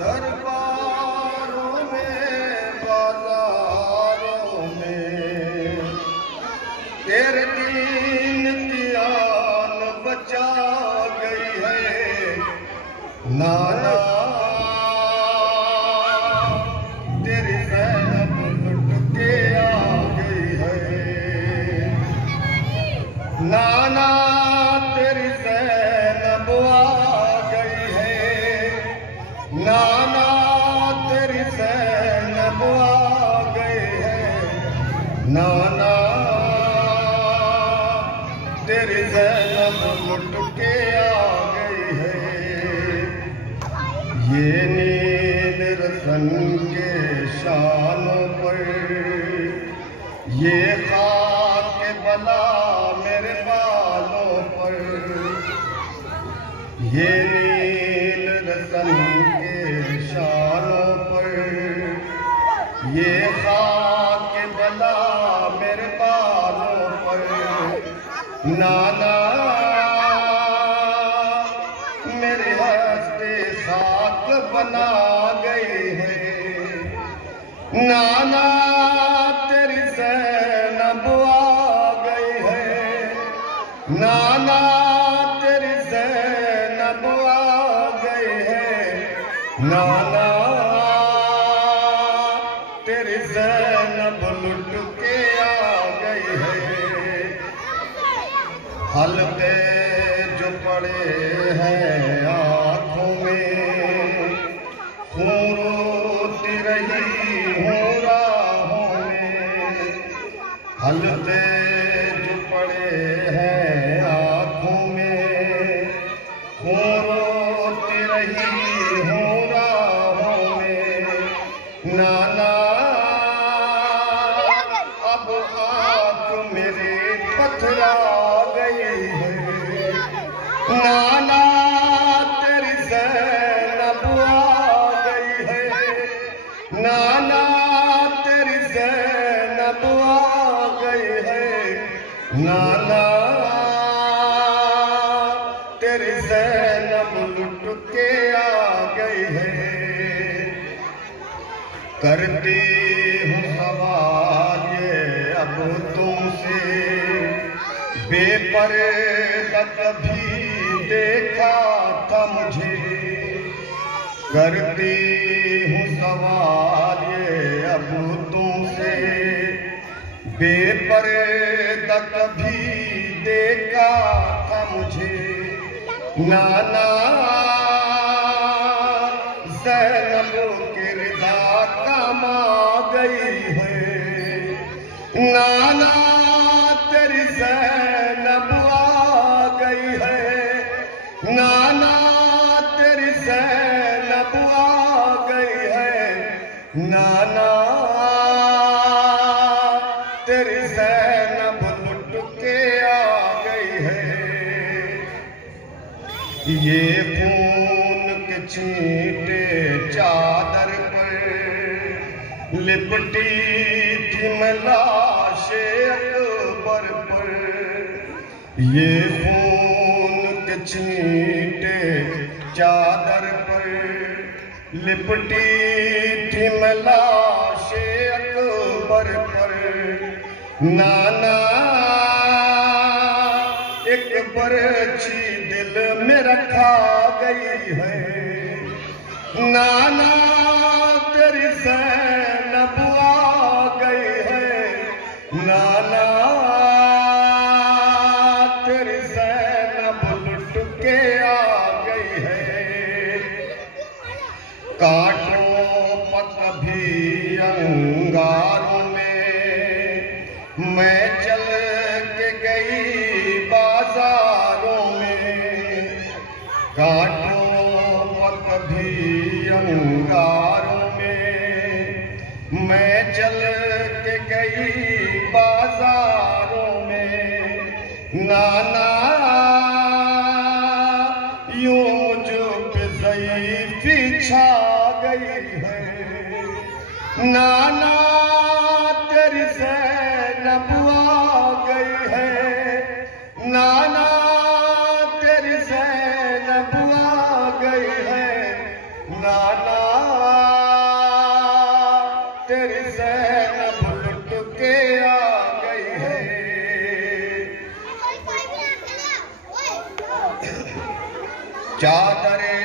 दरबारों में बाजारों में तेरे दीन की आन बचा गई है नाना। तेरी ज़ैनब लुट के आ गई है नाना। तेरी ज़ैनब आ गई है नाना। तेरी ज़ैनब आ गई है नाना। तेरी ज़ैनब लुट के आ गई है। ये नील रतन के शानों पर ये खाक बला मेरे बालों पर। ये नील रतन के शानों पर ये खाक बला मेरे बालों पर नाना। मेरे हस्ते खाक बना गई है नाना। तेरी ज़ैनब आ गई है नाना। तेरी ज़ैनब आ गई है नाना। तेरी ज़ैनब लुट के आ गई है। हल्के जो पड़े हैं आँखों में खून रोती रही हूँ राहों में। हल्के जो पड़े हैं आँखों में खून रोती रही हूँ राहों में नाना। अब आँख मेरी पथरा गई है नाना। तेरी ज़ैनब आ गई है नाना। तेरी ज़ैनब आ गई है नाना। तेरी ज़ैनब लुट के आ गई है। करती हूँ सवाल ये अब तुमसे बेपर्दा कभी देखा था मुझे। करती हूँ सवाल ये अब तुमसे बेपर्दा कभी देखा था मुझे नाना। ज़ैनब के रिदा काम आ गई है नाना। तेरी ज़ैनब आ गई है नाना। तेरी ज़ैनब आ गई है नाना। तेरी ज़ैनब लुट के आ गई है। ये खून के छींटे चादर पर लिपटी थी मैं लाशे अकबर पर। ये खून के छींटे चादर पर लिपटी थी मैं लाशे अकबर पर नाना। एक बरछी दिल में रखा गई है नाना। तेरी ज़ैनब आ गई है नाना। तेरी ज़ैनब लुट के आ गई है। कांटों पर कभी अंगारों में मैं चल के गई बाजारों में। कांटों पर कभी अंगारों में मैं चल के गई बाजारों में नाना। यूं मुझ पे ज़ईफ़ी छा गई है नाना। तेरी ज़ैनब आ गई है नाना। तेरी ज़ैनब आ गई है नाना। तेरी ज़ैनब लुट के आ गई है। चादरे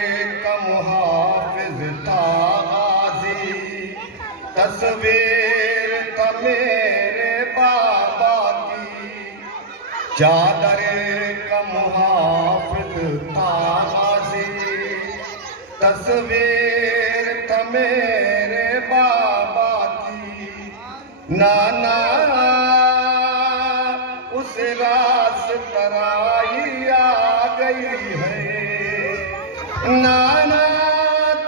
का मुहाफिज था गाज़ी, तस्वीर था मेरे बाबा की। चादरे का मुहाफिज था गाज़ी, तस्वीर था मेरे बाबा की। नाना उस रास्ते राही आ गई है। नाना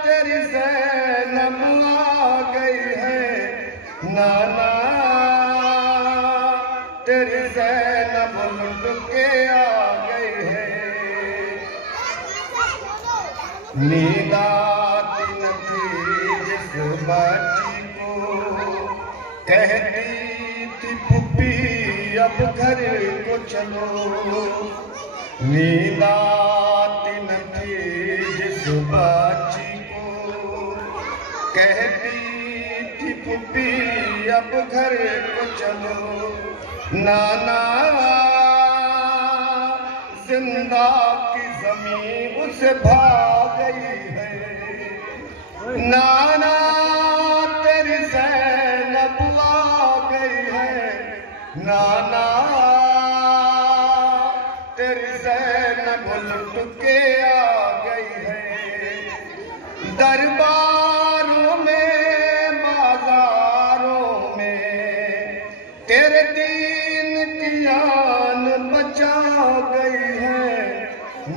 तेरी ज़ैनब आ गई है। नाना तेरी ज़ैनब लुट के आ गई है। नींद आती न थी जिस बच्ची को, कहती थी पुप्पी अब घर को चलो। नींद आती न थी जिस बच्ची को, कहती थी पुप्पी अब घर को चलो। नाना जिंदा की जमीन उसे भाग गई है। नाना तेरी ज़ैनब आ गई है। नाना तेरी ज़ैनब लुट के आ गई है। दरबारों में बाजारों में तेरे दीन की आन बचा गई है।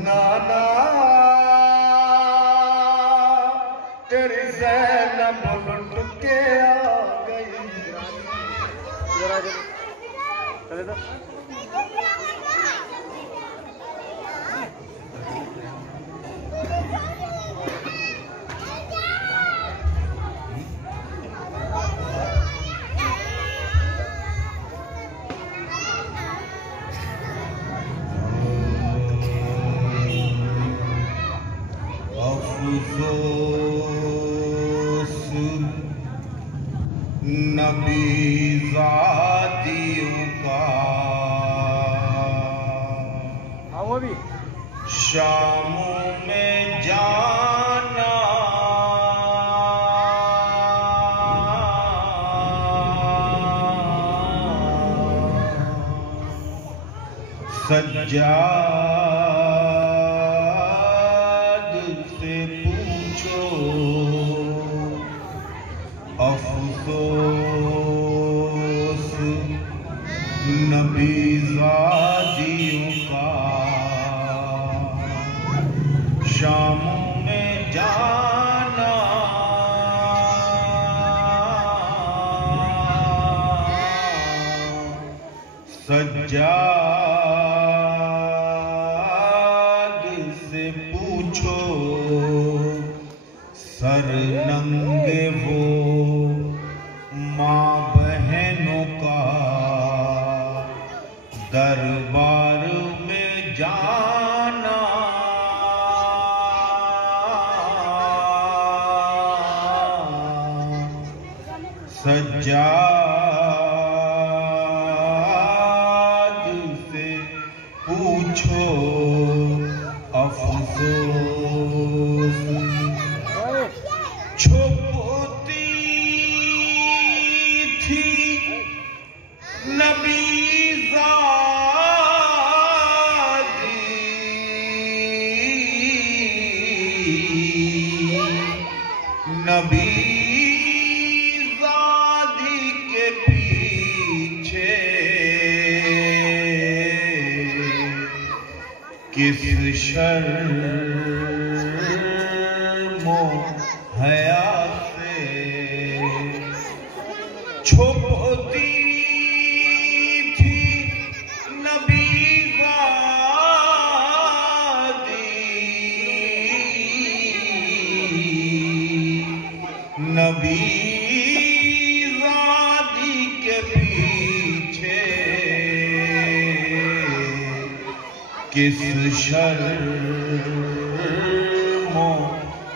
नाना तेरी ज़ैनब लुट के आ गई। अफ़सोस नबी ज़ादियों का, शामों में जाना सज्जाद से पूछो। अफ़सोस नबी ज़ादियों का, शामों में जाना सज्जाद से पूछो। सर नंगे वो माँ बहनों का, दरबार में जाना सज्जाद से पूछो। अफ़सोस छुपती थी नबी नबी ज़ादी के पीछे किस शर्मो हया से छुपती थी नबी नबी ज़ादी के पीछे किस शर्मो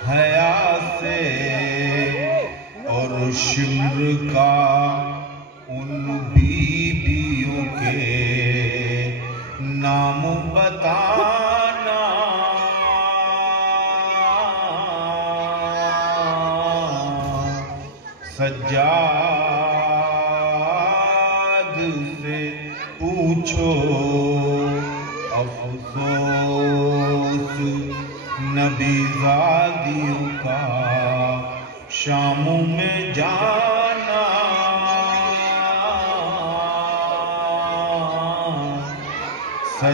हया से और शिम्र का उन बीबियों के नाम बताना, सज्जाद से पूछो अफसोस नबीज़ादियों का शाम में जाना,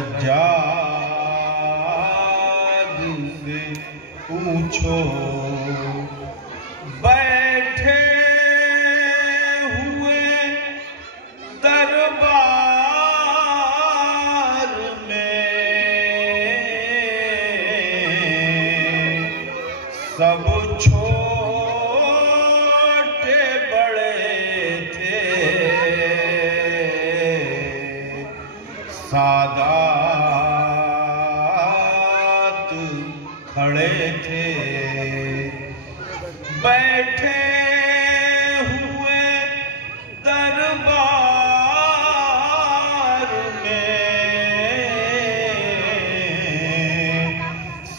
सज्जाद से पूछो बैठे हुए दरबार में सब छोटे बड़े थे, सादात खड़े थे, बैठे हुए दरबार में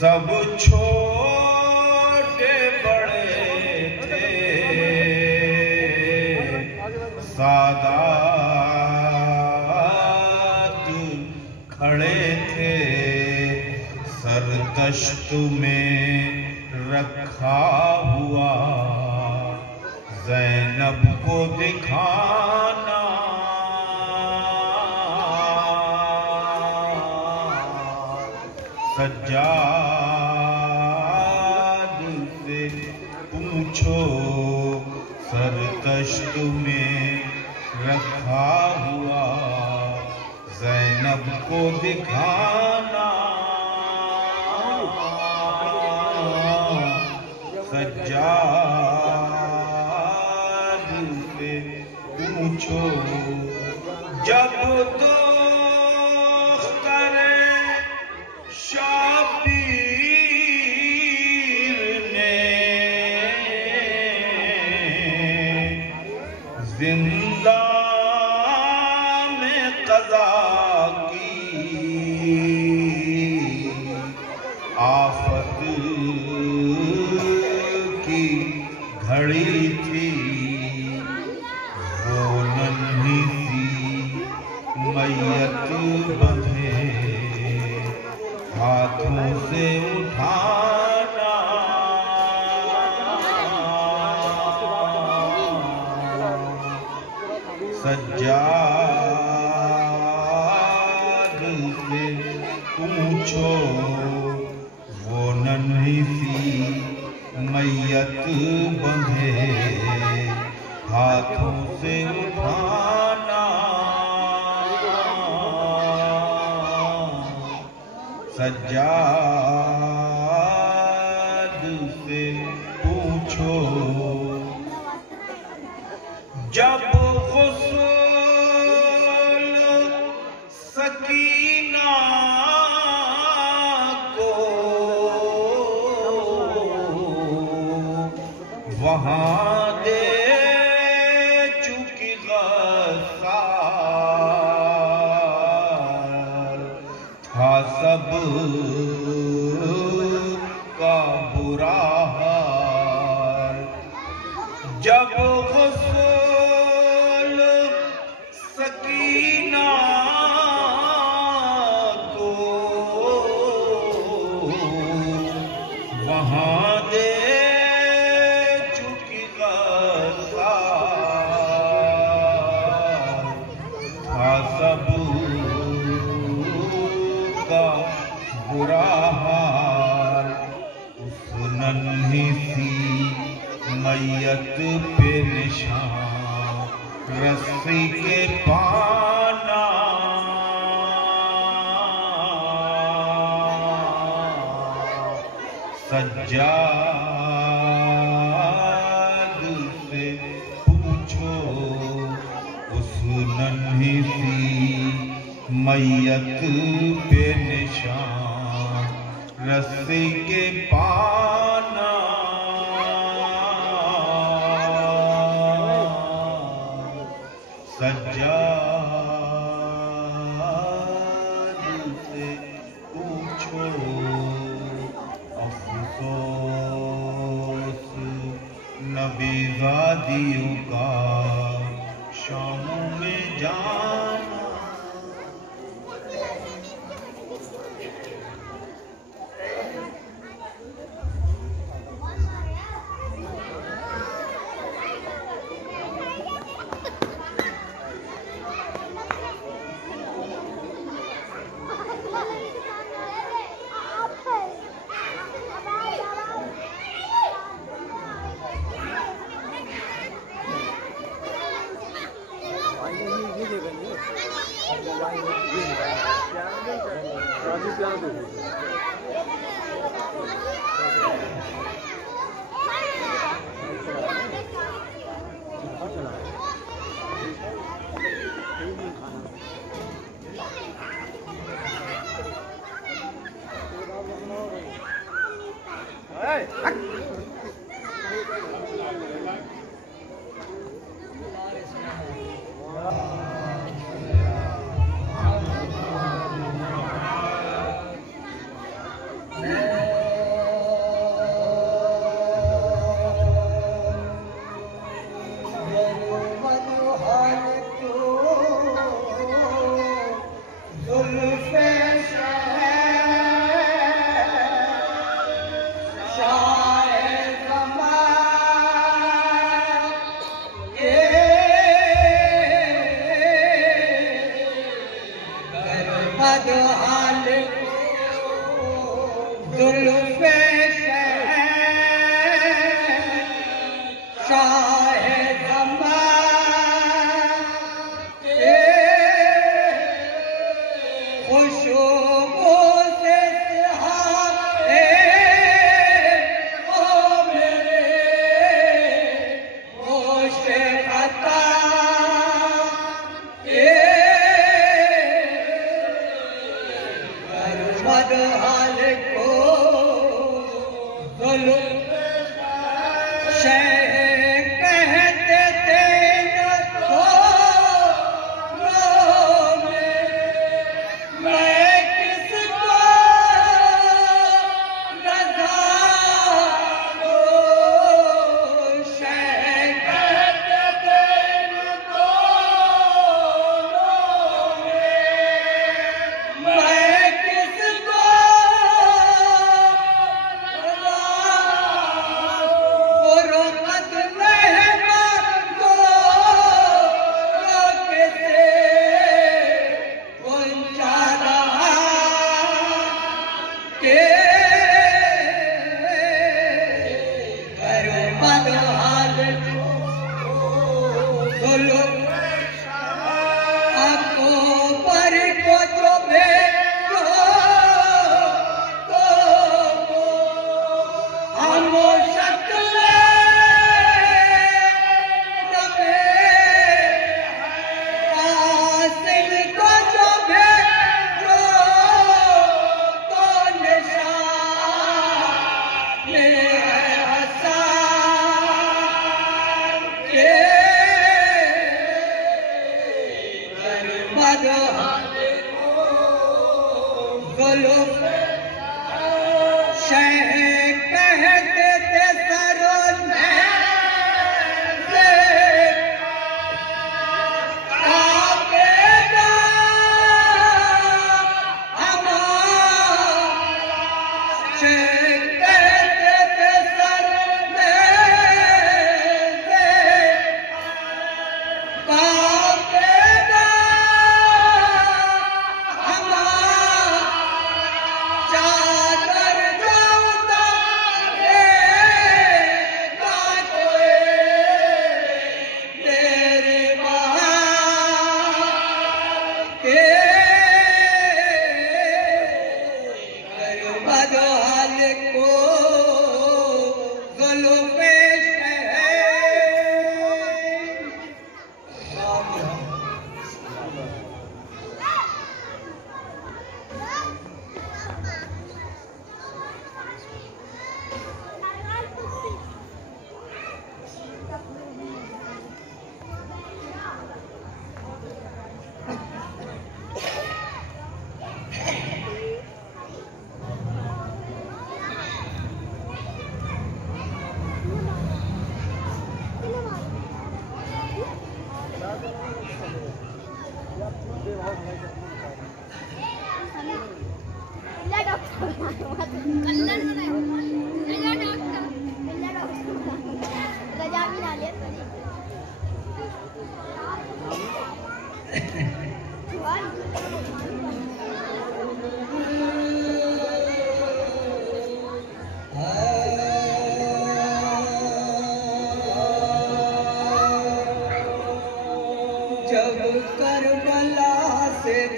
सब छोटे बड़े थे, सादात खड़े थे, सरदश्त में रखा हुआ ज़ैनब को दिखाना, सज्जाद से पूछो सरदश्त में रखा हुआ ज़ैनब को दिखाना, सज्जाद से पूछो जब तो करे शाबीर ने जिंदा में क़ज़ा की आफत की घड़ी थी, वो नन्ही सी मैयत बंधे हाथों से उठाना, सज्जाद से पूछो वो नन्ही सी मैयत बंधे हाथों से उठाना, सज्जाद से पूछो जब गुस्ल सकीना को वहाँ दे चुकी गस्सार था सब का बुरा हाल, जब गुस्ल सकीना को वहाँ दे चुकी गस्सार था सब का बुरा हाल, उस नन्ही सी मैयत पे निशान रस्सी के पाना, सज्जाद से पूछो उस नन्ही सी मैयत पे निशान रस्सी के पाना, गादियों का शामों में जाना।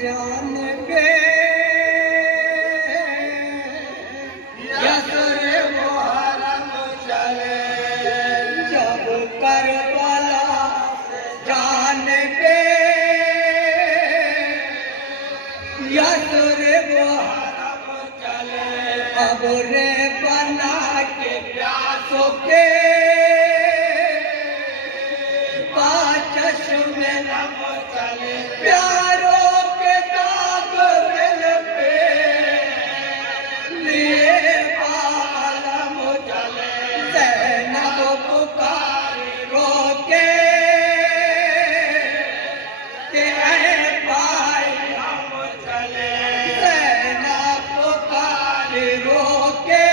जान के यसरे मुहर्रम चले जब करबला जान के यसरे मुहर्रम चले अब रे बना के प्यासों के चश्मे नम चले प्यारों के दाग दिल पे लिए पालम चले ज़ैनब पुकारे रोके के ऐ भाई हम चले ज़ैनब पुकारे रोके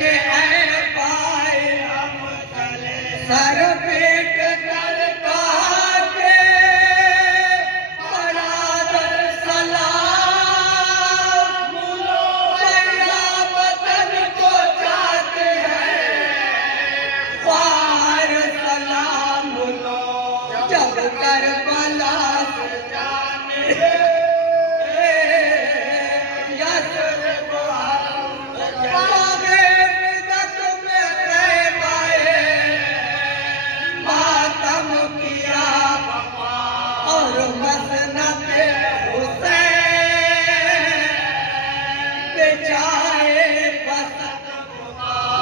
के ऐ भाई हम चले सर पेट कर कहा के बरादर सलाम भैया वतन को चाहते हैं बाहर सलाम लो जब करबला से जाने यसर बागे मिदत में तैबाए मातम किया और मसनद हुसैन बेचाए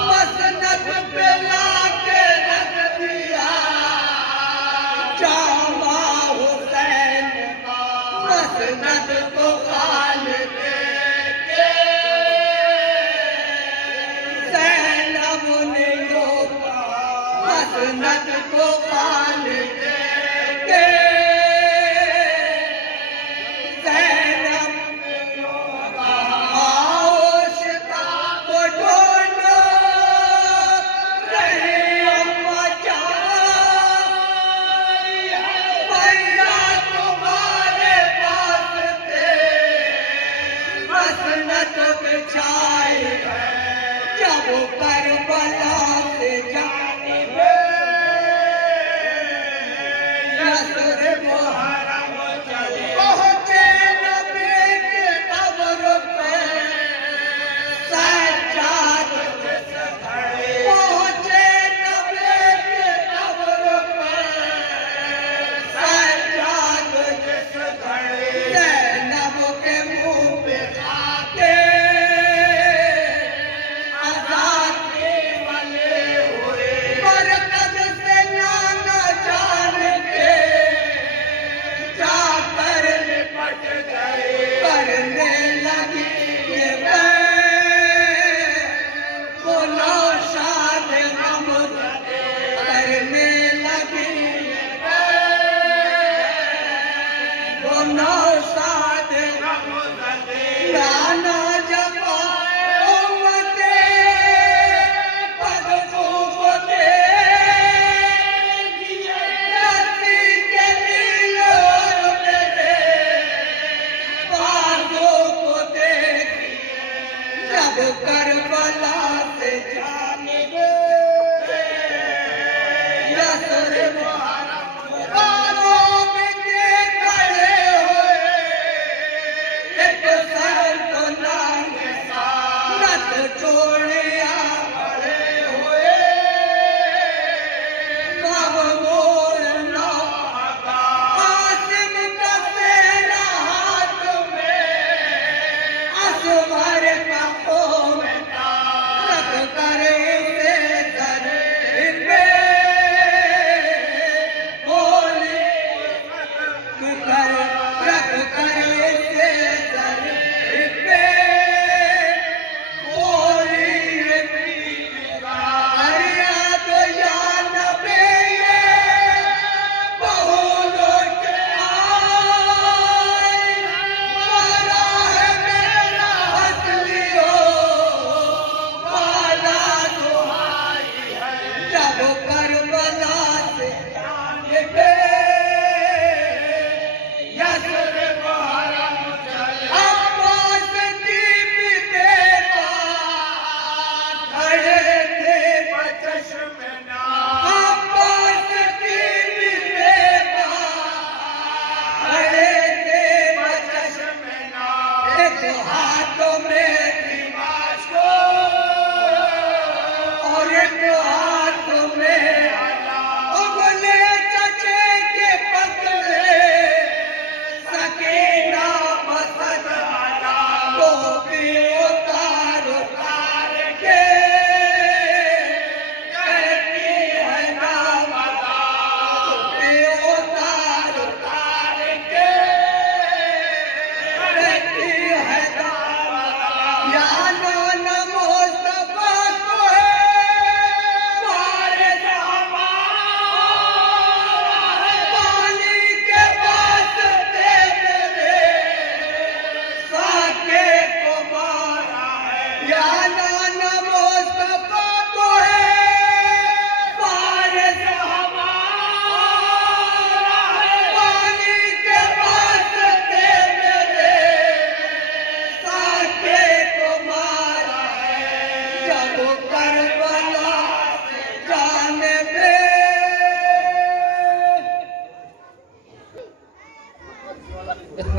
मसनद पे लाके रख दिया जामा हुसैन मसनद को खालिद के ज़ैनब ने रोका मसनद को खालिद के ज़ैनब ने रोका आशिका को ढूंढो रही अम्मा जान भैया तुम्हारे पास थे मसनद बिछाए जब करबला से जाने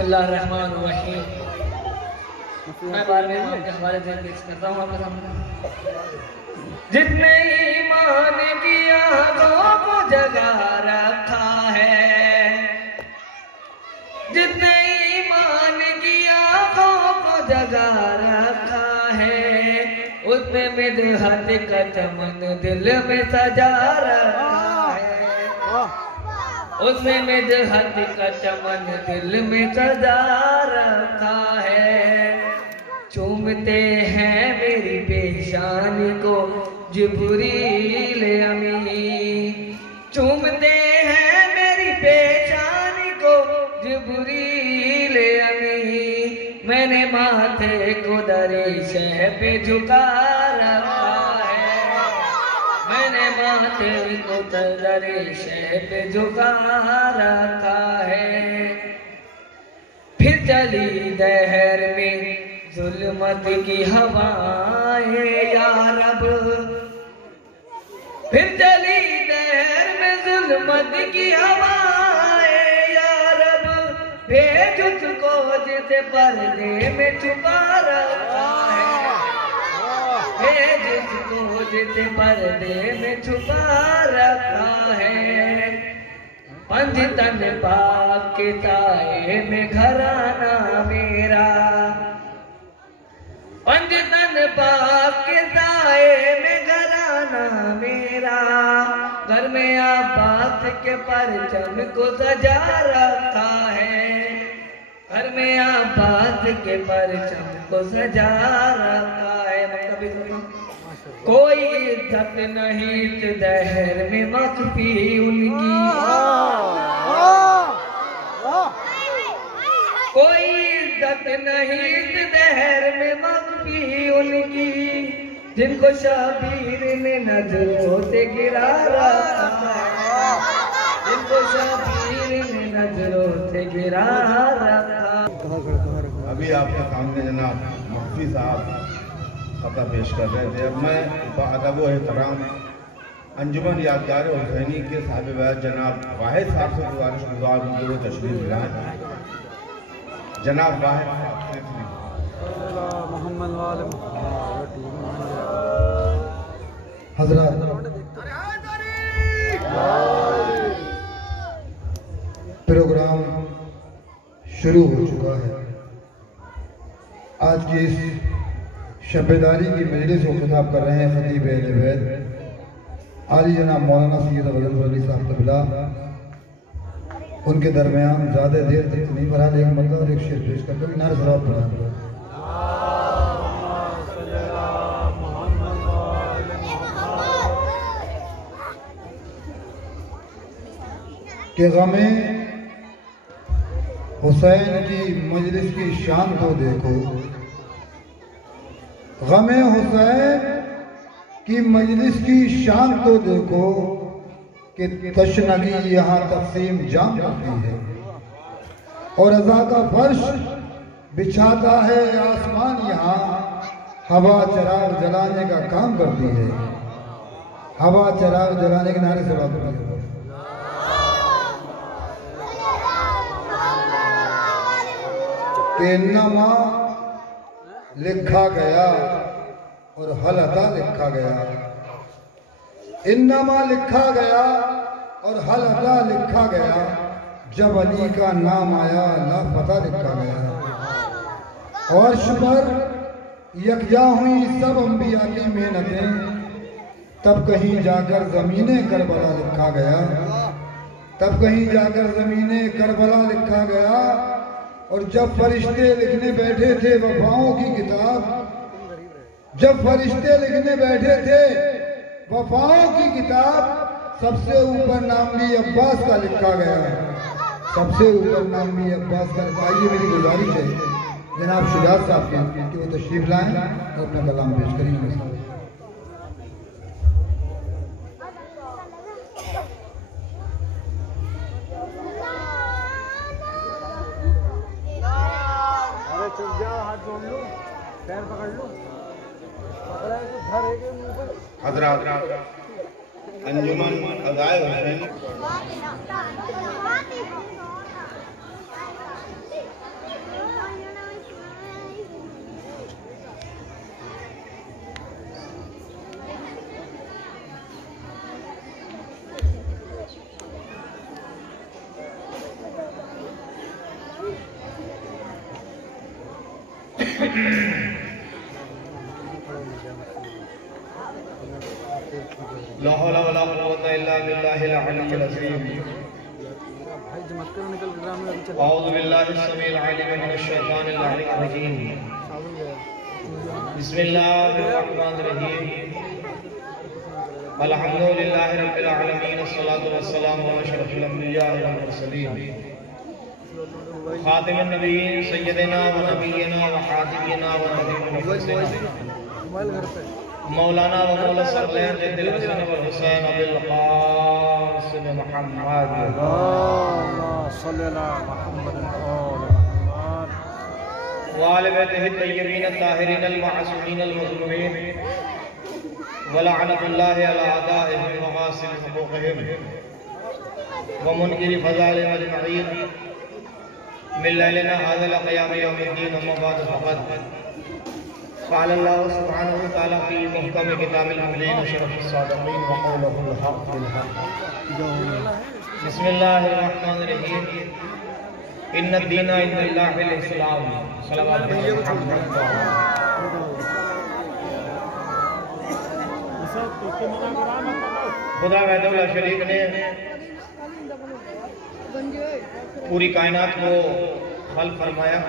बिस्मिल्लाहिर्रहमानिर्रहीम। मैं बार में आपके हवाले से पेश करता हूँ आपके सामने। जितने ईमान की आगों को जगा रखा है, जितने ईमान की आगों को जगा रखा है, उसमें मिदहत का चमन दिल में सजा रखा है, उसमें मिदहत का चमन दिल में सजा रखा है। चूमते हैं मेरी पेशानी को जिब्रील अमीन, चूमते हैं मेरी पेशानी को जिब्रील अमीन। मैंने माथे को दरे शह पे झुका रखा है, मैंने माथे को दरे शह पे झुका रखा है। फिर चली दहर में जुल्मत की हवाएं या रब, फिर चली दहर में जुल्मत की हवाएं या रब। भेज उसको जिसे पर्दे में छुपा रखा है, भेज उसको जिसे पर्दे में छुपा रखा है। पंजतन पाक के साए में घराना मेरा, पंजतन पाक के साए में घराना मेरा। घर में आबाद के परचम को सजा रखा है, घर में आबाद के परचम को सजा रखा है। कोई इज्जत नहीं इस दहर में मख्फी उनकी, कोई इज्जत नहीं इस दहर में मख्फी उनकी। जिनको शबीर ने नजरों से गिरा रखा है, जिनको शबीर ने नजरों से गिरा रखा। अभी आपके सामने जनाब मुफ्ती साहब खता पेश कर रहे थे। अब मैं अदब व एहतराम अंजुमन यादगार हुसैनी के साहिब बैत जनाब वाहिद साहब से गुजारिश गुजार उनके वो तशरीफ लाएं। जनाब वाहिद हज़रात, प्रोग्राम शुरू हो चुका है। आज की इस शब्बेदारी की मजलिस को खिताब कर रहे हैं खतीब अहले बैत आली जनाब मौलाना सैयद अफजल वली साहब तबला। उनके दरमियान ज़्यादा देर तक नहीं बढ़ा, एक मतलब और एक शेर पेश करके नारे सलावत पढ़ा कि गमे हुसैन की मजलिस की शान तो देखो, गमे हुसैन की मजलिस की शान तो देखो कि तशनगी यहाँ तकसीम जाम करती है और अज़ा का फर्श बिछाता है आसमान यहाँ हवा चराग जलाने का काम करती है। हवा चराग जलाने के नारे से बात करती है। कि नमा लिखा गया और हलता लिखा गया, इन्नमा लिखा गया और हलता लिखा गया। जब अली का नाम आया लापता लिखा गया। और पर यकजा हुई सब अंबिया की मेहनतें, तब कहीं जाकर ज़मीने करबला लिखा गया, तब कहीं जाकर ज़मीने करबला लिखा गया। और जब फरिश्ते लिखने बैठे थे वफाओं की किताब, जब फरिश्ते लिखने बैठे थे वफाओं की किताब, सबसे ऊपर नाम भी अब्बास का लिखा गया, सबसे ऊपर नाम भी अब्बास का लिखा। ये मेरी गुजारिश है जनाब शुजात साहब की कि वो तशरीफ लाएं और अपना कलाम पेश करेंगे। हाथ जोड़ लो, पैर पकड़ लो, पकड़ा है तो धर है ऊपर। हज़रात अंजुमन अज़ाए हुसैन ला हौला वला कुव्वता इल्ला बिल्लाहिल अलिय्यिल अज़ीम। भाई जमत कर निकल रहा है अभी चल। औज़ु बिल्लाहिश समीइल अलीम मिनश शैतानिर रजीम। बिस्मिल्लाहिर रहमानिर रहीम। अल्हम्दुलिल्लाहि रब्बिल आलमीन अस्सलातु वस्सलामु अला अशरफिल अंबिया वल मुरसलीन खातिमुन नबिय्यीन सय्यदिना व नबिय्यिना व हाबिबिना व नबीना मोबाइल घर पे मौलाना व मौला सरलैन जद्दिल हसन वल हुसैन बिल क़ासिम मुहम्मद अल्लाह सल्ली अला मुहम्मद व आले बैतिहि तय्यबीन ताहिरीन अल मासूमीन अल मज़लूमीन व लअनतुल्लाहि अला अदाइहिम व गासिल हुकूक़िहिम व मुनकिरि फ़ज़ाइलिहिम अजमईन मिन लैलिना हाज़ा ला क़ियाम यौमिद्दीन अम्मा बाद फ़क़द क़ाल अल्लाहु सुब्हानहु व तआला फ़ी मुहकम किताबिल मुबीन अशरफिस सादिक़ीन व क़ौलुहुल हक़ बिल हक़। बिस्मिल्लाहिर रहमानिर रहीम। इन्नद दीना इंदल्लाहिल इस्लाम। सल्लल्लाहु अलैहि वसल्लम। खुदा वहदहुल शरीक ने पूरी कायनात को खल्क़ फरमाया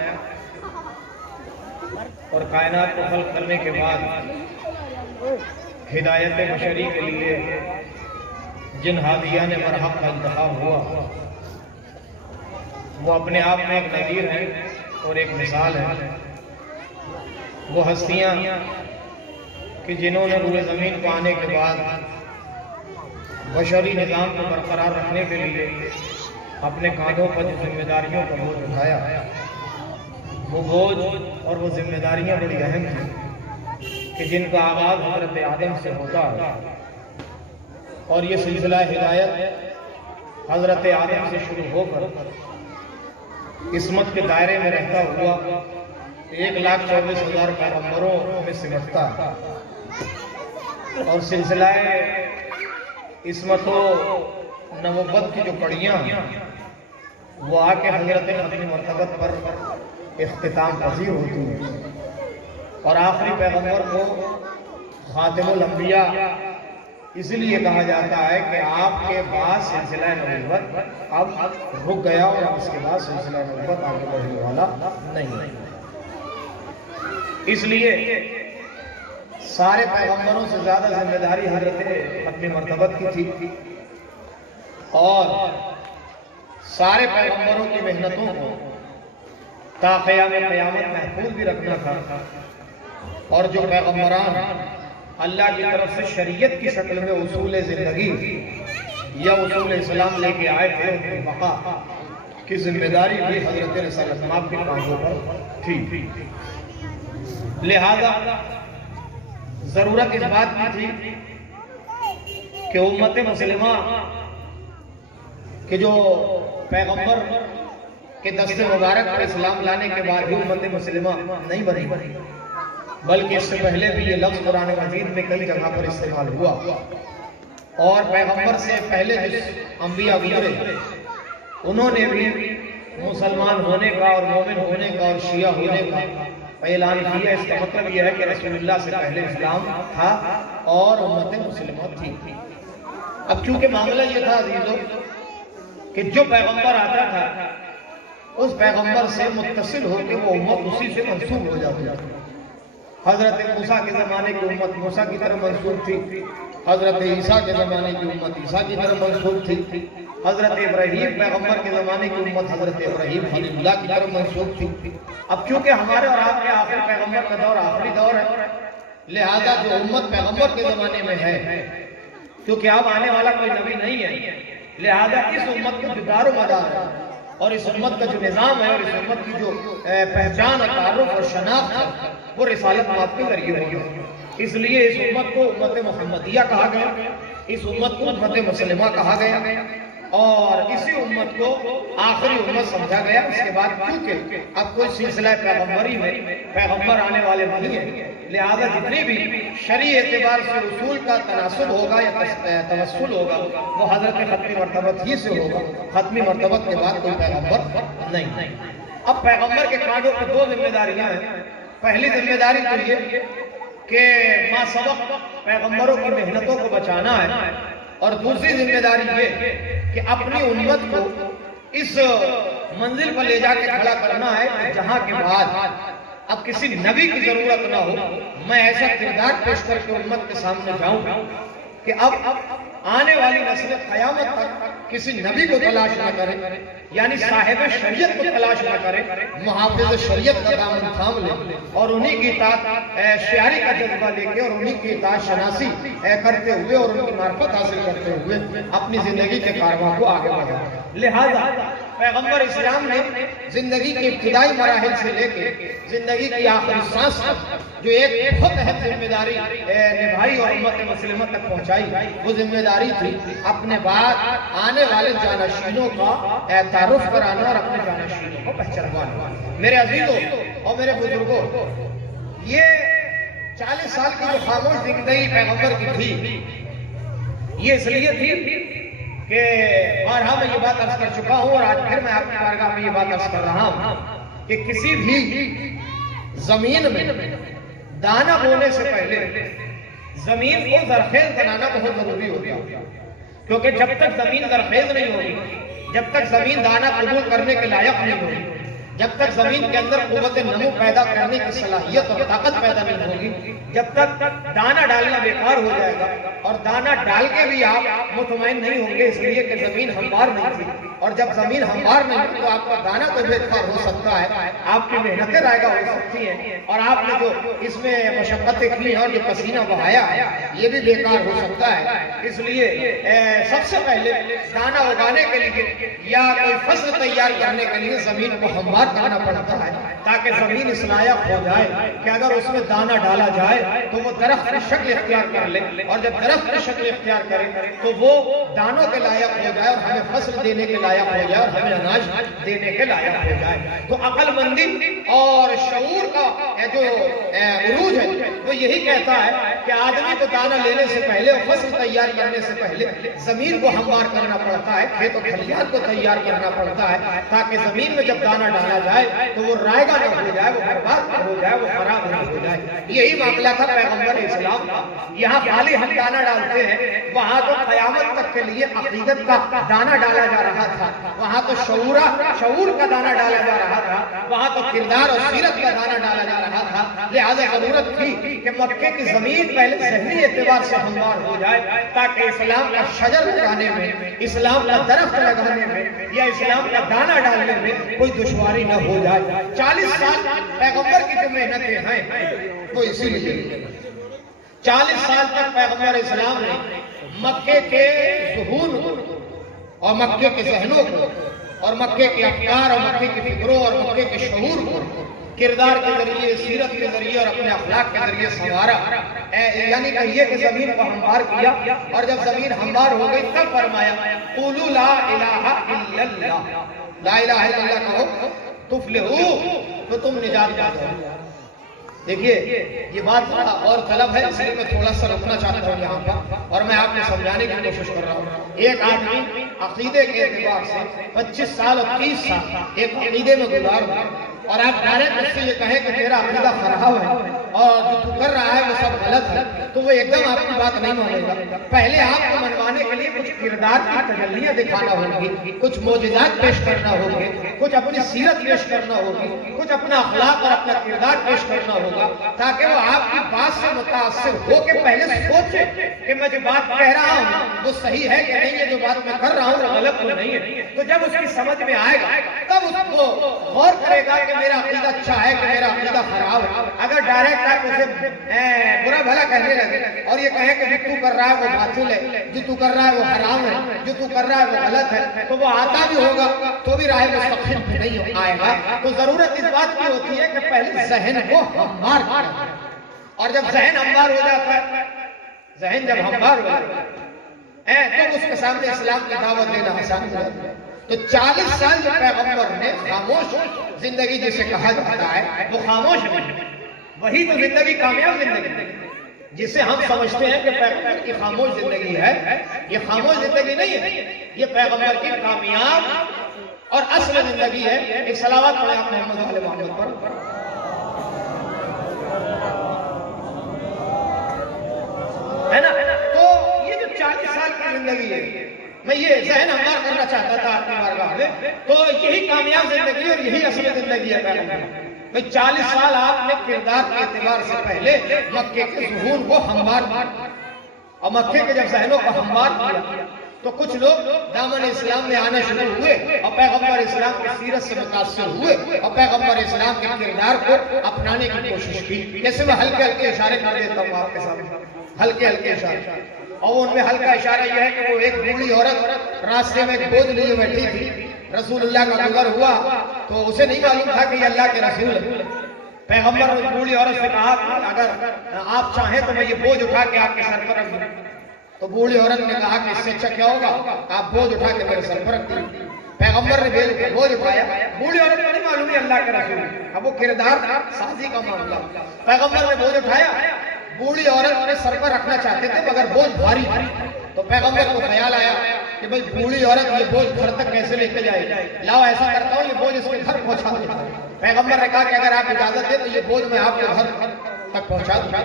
और कायनात को खल्क़ करने के बाद हिदायत बशरी के लिए जिन हादियान मरहब का इंतखाब हुआ वो अपने आप में एक नज़ीर है और एक मिसाल है। वो हस्तियाँ कि जिन्होंने रूए ज़मीन को आने के बाद बशरी निज़ाम को बरकरार रखने के लिए अपने कांधों पर जो जिम्मेदारियों का बोझ उठाया, वो बोझ और वो जिम्मेदारियां बड़ी अहम थी कि जिनका आगाज हज़रत आदम से होता है और ये सिलसिला हिदायत हज़रत आदम से शुरू होकर किस्मत के दायरे में रहता हुआ 1,24,000 पैगंबरों में सिमटता है और सिलसिला इस्मतो नबुव्वत की जो कड़ियाँ वो आके हज़रत खत्म मरतबत पर इख्तिताम पजीर होती है और आखिरी पैगंबर को खातिमुल अंबिया इसलिए कहा जाता है कि आपके बाद सिलसिला नबुव्वत अब रुक गया और अब इसके बाद सिलसिला नबुव्वत आगे बढ़ने वाला नहीं है। इसलिए सारे पैगंबरों से ज्यादा जिम्मेदारी हज़रत खत्म मरतबत की थी और सारे पैगंबरों की मेहनतों को ता क़यामत महफूज भी रखना था और जो पैगंबरान अल्लाह की तरफ से शरीयत की शक्ल में उसूल ज़िंदगी या उसूल इस्लाम लेके आए थे उनकी बका की जिम्मेदारी भी हज़रत रिसालत माब के कांधों पर थी। लिहाजा जरूरत इस बात की थी कि उम्मत मुस्लिमा कि जो पैगंबर के दस्ते मुबारक पर इस्लाम लाने के बाद भी उम्मत मुस्लिमा नहीं बनी, बल्कि इससे पहले भी ये लफ्ज़ कुरान मजीद में कई जगह पर इस्तेमाल हुआ और पैगंबर से पहले जिस अंबिया गुजरे उन्होंने भी मुसलमान होने का और मोमिन होने का और शिया होने का ऐलान किया। इसका मतलब यह है कि रसूलुल्लाह से पहले इस्लाम था और उम्मत मुस्लिमा थी। अब चूंकि मामला ये था अजीजों कि जो पैगंबर आता था उस पैगंबर से मुत्तसिल होकर वो उम्मत उसी से मंसूब हो जाती थी। हजरत मूसा के ज़माने की उम्मत मूसा की तरफ मंसूब थी, हजरत ईसा के ज़माने की उम्मत ईसा की तरफ मंसूब थी, हजरत इब्राहीम पैगंबर के ज़माने की उम्मत हजरत इब्राहीम खलीलुल्लाह की तरफ मंसूब थी। अब चूंकि हमारे और आपके आखिर पैगंबर का दौर आखिरी दौर है, लिहाजा जो उम्मत पैगंबर के ज़माने में है, क्योंकि अब आने वाला कोई नबी नहीं है, लिहाजा इस उम्मत का जो दारो मदार है और इस उम्मत का जो निज़ाम है और इस उम्मत की जो पहचान और तारुफ और शनाख्त है वो रिसालत माब के जरिए होगी। इसलिए इस उम्मत को उम्मत मुहम्मदिया कहा गया, इस उम्मत को उम्मत मुस्लिमा कहा गया और इसी उम्मत को आखिरी उम्मत समझा गया। इसके बाद क्योंकि अब कोई सिलसिला पैगंबरी में पैगंबर आने वाले नहीं है, लिहाजा जितनी भी शरई एतबार से उसूल का तनासुब होगा या तवस्सुल होगा वो हजरत खत्मी मरतबत ही से होगा। खत्मी मरतबत के बाद कोई पैगंबर नहीं। अब पैगंबर के कांधों पर दो जिम्मेदारियां हैं। पहली जिम्मेदारी तो ये कि माँ सबक पैगंबरों की मेहनतों को बचाना है, और दूसरी जिम्मेदारी ये कि अपनी उम्मत को इस मंजिल पर ले जाके खड़ा करना है कि जहां के बाद अब किसी नबी की जरूरत ना हो, मैं ऐसा किरदार पेश करके उम्मत के सामने जाऊं कि अब आने वाली नस्ल क़यामत तक किसी नबी को तलाश न करे, यानी साहिब शरीयत को तलाश न करे, मुहाफिज शरीयत का दामन थाम ले और उन्हीं की इताअत शियारी का जज्बा लेके और उन्हीं की इताअत शनासी करते हुए और उनकी मार्फत हासिल करते हुए अपनी जिंदगी के कारवां को आगे बढ़ाए। लिहाजा पैगंबर इस्लाम ने जिंदगी के इब्तिदाई मराहिल से लेके जिंदगी की आखिरी सांस तक जो एक बहुत अहम जिम्मेदारी निभाई और उम्मत मुस्लिमा तक पहुंचाई, वो जिम्मेदारी थी अपने बाद आने वाले जानशीनों का तारुफ कराना और अपने जानशीनों को पहचानवाना। मेरे अजीजों और मेरे बुजुर्गों, ये 40 साल की जो खामोश जिंदगी पैगंबर की थी, ये इसलिए थी कि बारहा में ये बात अर्ज कर चुका हूं और आज फिर मैं आपकी बारगाह में ये बात अर्ज कर रहा हूं कि किसी भी जमीन में दाना बोने से पहले जमीन को जरखेज बनाना बहुत जरूरी होता है, क्योंकि जब तक जमीन जरखेज नहीं होगी, जब तक जमीन दाना कबूल करने के लायक नहीं होगी, जब तक जमीन के अंदर कुव्वत नमू पैदा करने की सलाहियत और ताकत पैदा नहीं होगी, जब तक दाना डालना बेकार हो जाएगा। और दाना डाल के भी आप मुतमईन नहीं होंगे, इसलिए कि जमीन हमवार नहीं थी, और जब जमीन हमवार नहीं थी तो आपका दाना तो बेकार हो सकता है, आपकी मेहनतें रायगा हो सकती हैं, और आपने जो इसमें मशक्कतें की और जो पसीना बहाया है ये भी बेकार हो सकता है। इसलिए सबसे पहले दाना उगाने के लिए या कोई फसल तैयार करने के लिए जमीन को हमवार करना पड़ता है, ताकि जमीन इस लायक हो जाए कि अगर उसमें दाना डाला जाए तो वो दरख्त की शक्ल इख्तियार कर ले, और जब दरख्त की शक्ल इख्तियार करे तो वो दानों के लायक हो जाए और हमें फसल देने के लायक हो जाए और हमें अनाज देने के लायक हो जाए। तो अक्लमंदी और शऊर का जो उरूज है वो यही कहता है कि आदमी को दाना लेने से पहले और फसल तैयार करने से पहले जमीन को हमवार करना पड़ता है, खेत और खलिहान को तैयार करना पड़ता है, ताकि जमीन में जब दाना डाला जाए तो वो रायगा न हो जाए, वो बर्बाद न हो जाए, वो खराब न हो जाए। यही मामला था पैगंबर इस्लाम का। यहाँ खाली हम दाना डालते हैं, वहां तो कयामत तक के लिए अकीदत का दाना डाला जा रहा था, वहां तो शऊर का दाना डाला जा रहा था, वहां तो किरदार और सीरत का दाना डाला जा रहा था। लिहाजा जरूरत थी कि मक्के की जमीन पहले ज़हनी एतबार से हमवार हो जाए, ताकि इस्लाम का शजर लगाने में, इस्लाम का दरख्त लगाने में या इस्लाम का दाना डालने में कोई दुश्वारी न हो जाए। 40 साल पैगंबर की जो मेहनतें हैं वो इसीलिए 40 साल तक पैगंबर इस्लाम ने मक्के के ज़ुहून को और मक्के के ज़हनों को और मक्के के अफ़कार और मक्के की फिक्रों और मक्के के शऊर को किरदार के जरिए, सीरत के जरिए और अपने अखलाक के जरिए संवारा, यानी कहिए कि जमीन को हमवार किया। और जब जमीन हमवार हो गई तब फरमाया क़ुलू ला इलाहा इल्लल्लाह, ला इलाहा इल्लल्लाह कहो तुफ्लिहू, तो तुम निजात पाओगे। देखिए ये बात और तलब है, इसलिए मैं थोड़ा सा रुकना चाहता हूँ यहाँ पर और मैं आपको समझाने की कोशिश कर रहा हूँ। एक आदमी अकीदे के एतबार से 25 साल और 30 साल एक अकीदे में गुजार और आप डायरेक्ट उससे ये कहें कि तेरा अकीदा खराब है और जो तू कर रहा है वो सब गलत है, तो वो एकदम आपकी बात नहीं मानेगा। पहले आपको मनवाने के लिए कुछ किरदार की तजल्लियां दिखाना होगी, कुछ मोजज़ात पेश करना होंगे, कुछ अपनी सीरत पेश करना होगी, कुछ अपना अखलाक और अपना किरदार पेश करना होगा, ताकि वो आपकी बात से मुतासिर हो के पहले सोचे कि मैं जो बात कह रहा हूँ वो सही है कि नहीं, ये जो बात मैं कर रहा हूँ वो गलत तो नहीं है। तो जब उसकी समझ में आएगा तब उसको गौर करेगा कि मेरा अकीदा अच्छा है कि मेरा अकीदा खराब है। अगर डायरेक्ट आप उसे बुरा भला कहने लगे और ये कहे कि जो तू कर रहा है वो बातिल है, जो तू कर रहा है वो हराम है, जो तू कर रहा है वो गलत है, तो वो आता भी होगा तो भी राह मुस्तक़िम पे नहीं आएगा। तो जरूरत इस बात की होती है कि पहले जहन को हमवार करें, और जब जहन हमवार हो जाता है, जहन जब हमवार हो जाता है तो उसके सामने इस्लाम की दावत देना आसान हो जाता है। तो 40 साल जो पैगंबर ने खामोश जिंदगी जिसे कहा जाता है वो खामोश है, वही तो जिंदगी कामयाब जिंदगी जिसे हम समझते हैं कि पैगंबर की खामोश जिंदगी है। ये खामोश जिंदगी नहीं है, ये पैगंबर की कामयाब और असल जिंदगी है। एक सलावत पढ़े आप मोहम्मद वाले मोहम्मद पर। है ना। तो ये जो 40 साल की जिंदगी है, मैं ये जहन हमार करना चाहता था आपकी बारगाह में, तो यही कामयाब जिंदगी और यही असली जिंदगी है भाई। 40 साल आपने किरदार के एतबार से पहले मक्के के ज़ुहूर को हमवार और मक्के के जब जहनों को हमवार किया तो कुछ लोग दामन इस्लाम में आना शुरू हुए और पैगंबर इस्लाम की सीरत से मुतासिर हुए और पैगंबर इस्लाम के किरदार को अपनाने की कोशिश की। जैसे मैं हल्के हल्के इशारे कर देता हूँ आपके सामने, हल्के हल्के इशारे, और उनमें हल्का इशारा यह है कि वो एक बूढ़ी औरत रास्ते में एक बोझ लिए बैठी थी, रसूलुल्लाह का गुजर हुआ तो उसे नहीं मालूम था कि ये अल्लाह के रसूल है। पैगंबर उस बूढ़ी औरत से कहा कि अगर आप चाहें तो मैं ये बोझ उठा के आपके सर पर रख दूं। तो बूढ़ी औरत ने कहा कि इससे अच्छा क्या होगा, आप बोझ उठा के मेरे सर पर रख दीजिए। पैगंबर ने बोझ उठाया, बूढ़ी औरत को नहीं मालूम है अल्लाह के रसूल, अब वो किरदार साजी का मामला। पैगंबर ने बोझ उठाया, बूढ़ी औरत अपने सर पर रखना चाहते थे मगर बोझ भारी थी। तो पैगंबर को ख्याल आया कि भाई बूढ़ी औरत ये बोझ घर तक कैसे लेके जाएगी, लाओ ऐसा करता हूँ ये बोझ इसके घर पहुंचा देता हूँ। पैगंबर ने कहा कि अगर आप इजाजत दें तो ये बोझ मैं आपके घर तक पहुंचा दूं।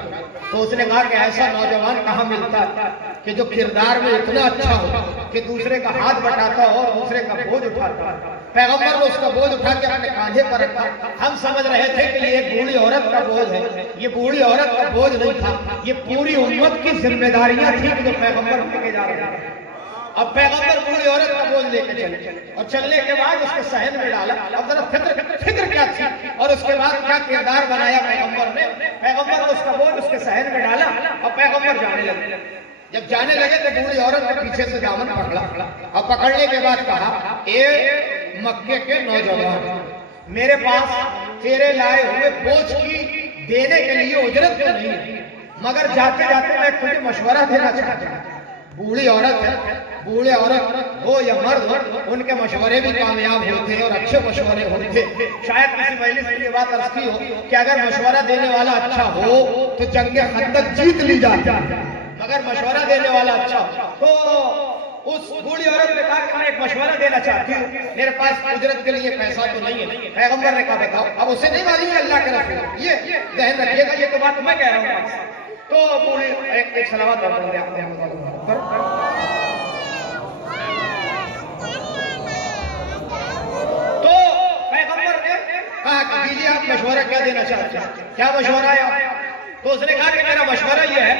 तो उसने कहा कि ऐसा नौजवान कहाँ मिलता है कि जो किरदार में इतना अच्छा हो कि दूसरे का हाथ बटाता हो और दूसरे का बोझ उठाता। पैगंबर ने उसका बोझ उठा के अपने कांधे पर रखा। हम समझ रहे थे कि ये एक बूढ़ी औरत का बोझ है, ये बूढ़ी औरत का बोझ नहीं था, ये पूरी उम्मत की जिम्मेदारियां थी जो पैगंबर लेके जा रहे थे। अब पैगंबर बूढ़ी औरत का बोझ लेके चले और चलने के बाद उसके सहन में डाला। अब जरा फिक्र क्या थी और उसके बाद क्या किरदार बनाया पैगंबर ने। पैगंबर ने उसका बोझ उसके सहन में डाला और पैगंबर जाने लगे। जब जाने लगे तो बूढ़ी औरत ने पीछे से दामन पकड़ा और पकड़ने के बाद कहा, ए मक्के के नौजवान, मेरे पास तेरे लाए हुए बोझ की देने के लिए उजरत तो नहीं है, मगर जाते जाते मैं तुझे मशवरा देना चाहता हूँ। बूढ़ी औरत है, बूढ़े औरत हो या मर्द, उनके मशवरे भी कामयाब होते हैं और अच्छे मशवरे होते हैं। शायद किसी मजलिस में ये बात अर्ज की हो कि अगर मशवरा देने वाला अच्छा हो तो जंग खंदक जीत ली जाती, मगर मशवरा देने वाला अच्छा तो उस बूढ़ी औरत ने कहा कि मैं एक मशवरा देना चाहती हूँ, मेरे पास उजरत के लिए पैसा तो नहीं है। पैगंबर ने कहा बताओ। अब उसे नहीं मालूम है अल्लाह के रसूल, ये ध्यान रखिएगा, ये तो बात मैं कह रहा हूँ। तो बूढ़ी एक सलावत पढ़ दे तो पैगंबर ने कहा कि दीजिए आप मशवरा क्या देना चाहते हैं, क्या मशवरा है। तो उसने कहा कि मेरा मशवरा यह है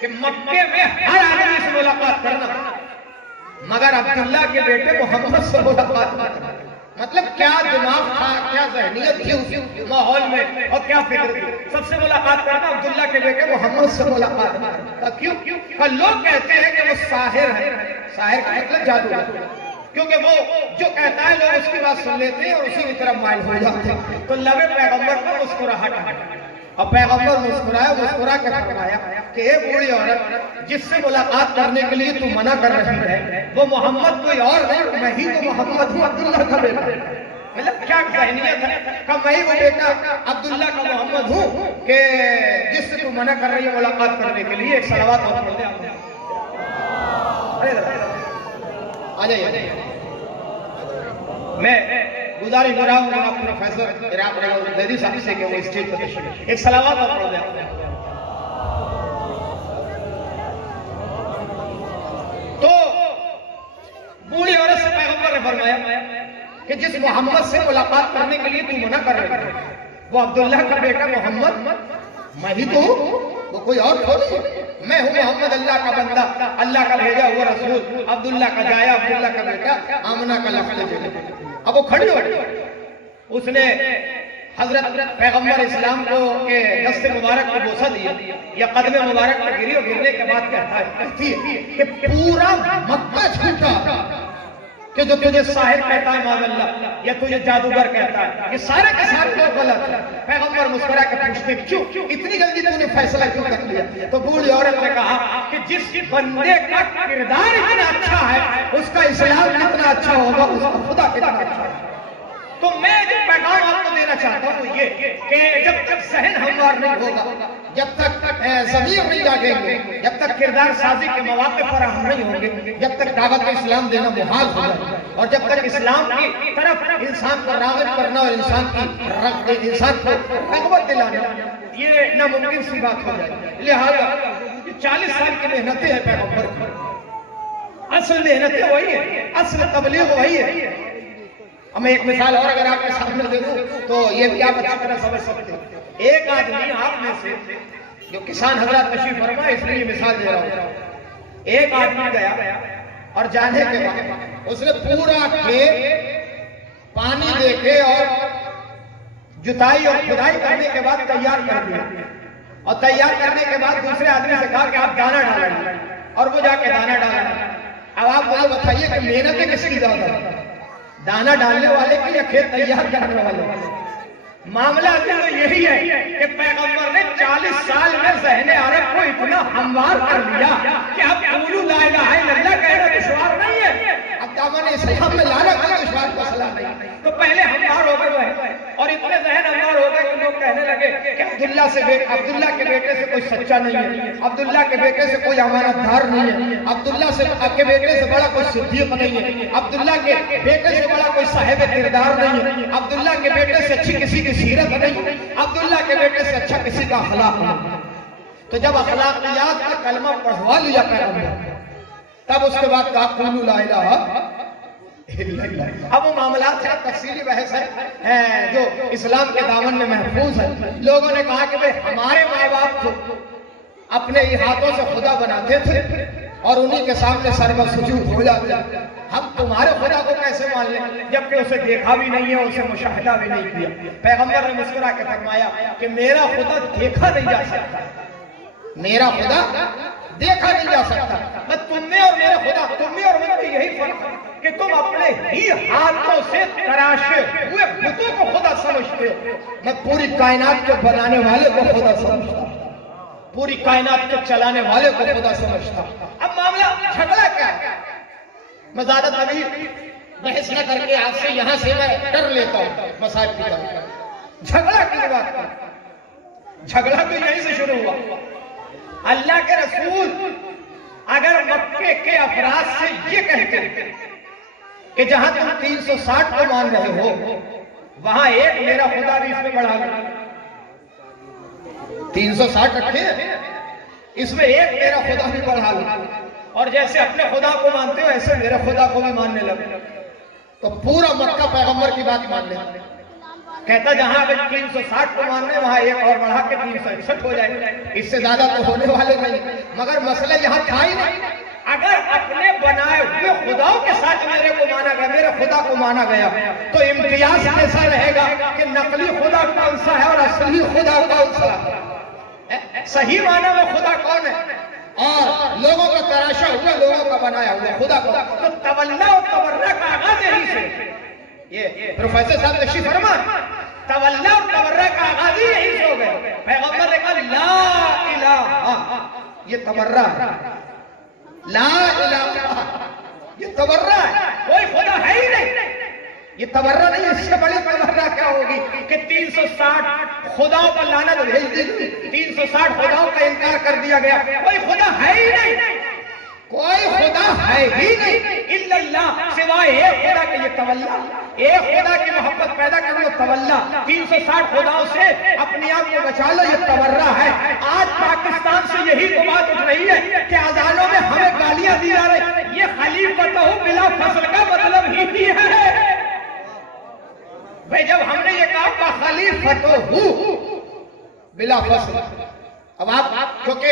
कि मक्के में हर आदमी से मुलाकात करना मगर अब्दुल्ला के बेटे मोहम्मद से मुलाकात करना। मतलब क्या दिमाग था, क्या ज़हनियत थी उस माहौल में और क्या फिक्र थी। सबसे मुलाकात करना अब्दुल्ला के बेटे मोहम्मद से मुलाकात करना। क्यों? लोग कहते हैं कि वो साहिर है, साहिर का मतलब जादूगर, क्योंकि वो जो कहता है लोग उसकी बात सुन लेते हैं और उसी की तरफ माइल हो जाते हैं। तो लबे पैगंबर को मुस्कुराहट और पैगंबर मुस्कुराया, मुस्कुरा के फरमाया कि हे बूढ़ी औरत, जिससे मुलाकात करने के लिए तू मना कर रही है वो मोहम्मद कोई और नहीं, मैं ही तो मोहम्मद हूँ, अब्दुल्ला का बेटा। मतलब क्या ज़हनियत है कि मैं ही वो बेटा अब्दुल्ला का मोहम्मद हूँ कि जिससे तू मना कर रही है मुलाकात करने के लिए। एक सलावत और पढ़ दे आ जाइए। मैं गुजारिश कर रहा हूँ जनाब प्रोफेसर इराक रहीम साहब से कि वो स्टेज पर तशरीफ, एक सलावत और पढ़ दे। तो बूढ़ी औरत से पैगंबर ने फरमाया कि जिस मोहम्मद से मुलाकात करने के लिए तू मना कर रहे है वो अब्दुल्ला का बेटा मोहम्मद मैं ही तो हूँ, वो कोई और थोड़ी। मैं हूँ मोहम्मद, अल्लाह का बंदा, अल्लाह का भेजा हुआ रसूल, अब्दुल्ला का जाया, अब्दुल्ला का बेटा, आमना का लफ्ज़। अब वो खड़ी हो, उसने हजरत पैगंबर इस्लाम को के दस्ते मुबारक को बोसा दिया या कदम मुबारक पर गिरी और गिरने के बाद कहती है कि पूरा मक्का झूठा कि जो तुझे साहिर कहता है माज़अल्लाह या तुझे जादूगर कहता है, ये सारे के सारे लोग गलत है। पैगंबर मुस्कुरा के पूछते क्यों इतनी जल्दी तूने फैसला क्यों कर लिया। तो बूढ़ी औरत ने कहा कि जिस बंदे का किरदार इतना अच्छा है उसका इस्लाम कितना अच्छा होगा, उसका खुदा कितना अच्छा है। तो मैं जो पैगाम आपको देना चाहता हूँ ये कि जब तक सहन हमवार नहीं होगा, जब तक ज़मीर नहीं जागेंगे, जब तक किरदार साजी के मौके पर हम नहीं होंगे, जब तक दावत इस्लाम देना मुहाल होगा और जब तक इस्लाम की तरफ इंसान को राग़िब करना और इंसान को रग़बत दिलाना ये नामुमकिन सी बात हो जाए। लिहाजा 40 साल की मेहनतें हैं पैगंबर की, असल मेहनतें वही है, असल तबलीग वही है। अब मैं एक मिसाल और अगर आपके सामने दे दूं तो ये भी आप अच्छी तरह समझ सकते हैं। एक आदमी आप में से जो किसान हजरात तशरीफ फरमा, इसलिए मिसाल दे रहा हूं। एक आदमी गया और जाने के बाद उसने पूरा खेत पानी देके और जुताई और खुदाई करने के बाद तैयार कर दिया, और तैयार करने के बाद दूसरे आदमी से कहा कि आप दाना डालेंगे, और वो जाके दाना डाला। अब आप मुझे बताइए कि मेहनतें किसकी ज्यादा है, दाना डालने वाले की या खेत तैयार करने वाले? मामला तो यही है कि पैगंबर ने 40 साल में ज़हने अरब को इतना हमवार कर दिया कि अब क़ुलू ला इलाहा इल्लल्लाह कहना दुश्वार नहीं है, अब दामन इस्लाम में लाना कोई दुश्वार मसला नहीं। तो पहले हमवार हो गए और इतने ज़हन हमवार हो गए कि लोग कहने लगे कि अब्दुल्ला के बेटे से कोई सच्चा नहीं है, अब्दुल्ला के बेटे से कोई अमानतदार नहीं है, अब्दुल्ला के बेटे से बड़ा कोई सिद्दीक नहीं है, अब्दुल्ला के बेटे से बड़ा कोई साहिब किरदार नहीं है, अब्दुल्ला के बेटे से अच्छी किसी की सीरत नहीं, अब्दुल्ला के बेटे से अच्छा किसी का अखलाक नहीं। तो जब अखलाकियात का कलमा पढ़वा लिया पैगंबर, तब उसके बाद कहा क़ुलू ला इलाहा इल्लल्लाह। अब वो मामला क्या तफसीली बहस है जो इस्लाम के दामन में महफूज है। लोगों ने कहा कि भाई हमारे माँ बाप तो अपने ही हाथों से खुदा बनाते थे और उन्हीं के सामने सरवर सुजूद हो जाते, हम तुम्हारे खुदा को कैसे मान लें जबकि उसे देखा भी नहीं है, उसे मुशाहिदा भी नहीं किया। पैगंबर ने मुस्कुरा के फरमाया कि मेरा खुदा देखा नहीं जा सकता, मेरा खुदा देखा नहीं जा सकता। मैं तुम में और मेरे खुदा, तुम में और मुझ में यही फर्क है कि तुम अपने ही हाथों से तराशे हुए बुतों को खुदा समझते हो, मैं पूरी कायनात के बनाने वाले को खुदा समझता, पूरी कायनात के चलाने वाले को खुदा समझता। अब मामला झगड़ा क्या है, मैं ज्यादा तभी बहस न करके आपसे यहां से मैं कर लेता हूं मसाइल की तरफ। झगड़ा की बात कर, झगड़ा तो यहीं से शुरू हुआ। अल्लाह के रसूल अगर मक्के के अफराद से ये कहते कि जहां तुम 360 को मान रहे हो वहां एक मेरा खुदा भी इसमें बढ़ा लो, 360 रखे इसमें एक मेरा खुदा भी बढ़ा लो, और जैसे अपने खुदा को मानते हो ऐसे मेरे खुदा को भी मानने लगे, तो पूरा मक्का पैगंबर की बात मान ले। कहता जहां अगर 360 को मान रहे वहां एक और बढ़ा के 361 हो जाए, इससे ज्यादा तो होने वाले नहीं। मगर मसला यहाँ था ही नहीं। अगर अपने बनाए हुए खुदाओं के साथ मेरे को माना गया, मेरे खुदा को माना गया, तो इम्तियाज कैसा रहेगा कि नकली खुदा कौन सा है और असली खुदा कौन सा है, सही माना में खुदा कौन है और लोगों का तराशा हुआ, लोगों का बनाया हुआ खुदा को। तो तवल्ला और तवर्रा का आगाज यही से, ये प्रोफेसर साहब तशरीफ फरमा, तवल्ला और तवर्रा का आगाज यही से हो गए। पैगंबर ने कहा ला इलाहा, ये तवर्रा है, ला इलाहा ये तवर्रा है, कोई खुदा है ही नहीं, ये तवर्रा नहीं। इससे बड़ी तवर्रा क्या होगी कि 360 खुदाओं पर लानत भेज दी, 360 खुदाओं का इनकार कर दिया गया, कोई खुदा है ही नहीं, कोई खुदा है ही नहीं इल्लल्लाह, सिवाय एक खुदा के। ये तवल्ला, एक खुदा की मोहब्बत पैदा कर लो, तवल्ला। 360 खुदाओं से अपने आप को बचा लो, ये तवर्रा है। आज पाकिस्तान से यही तो बात उठ रही है कि अजानों में हमें गालियां दी जा रही, ये खलीफतहू बिला फसल का मतलब ही है। भाई जब हमने ये कहा खलीफतहू बिला फसल, अब आप क्योंकि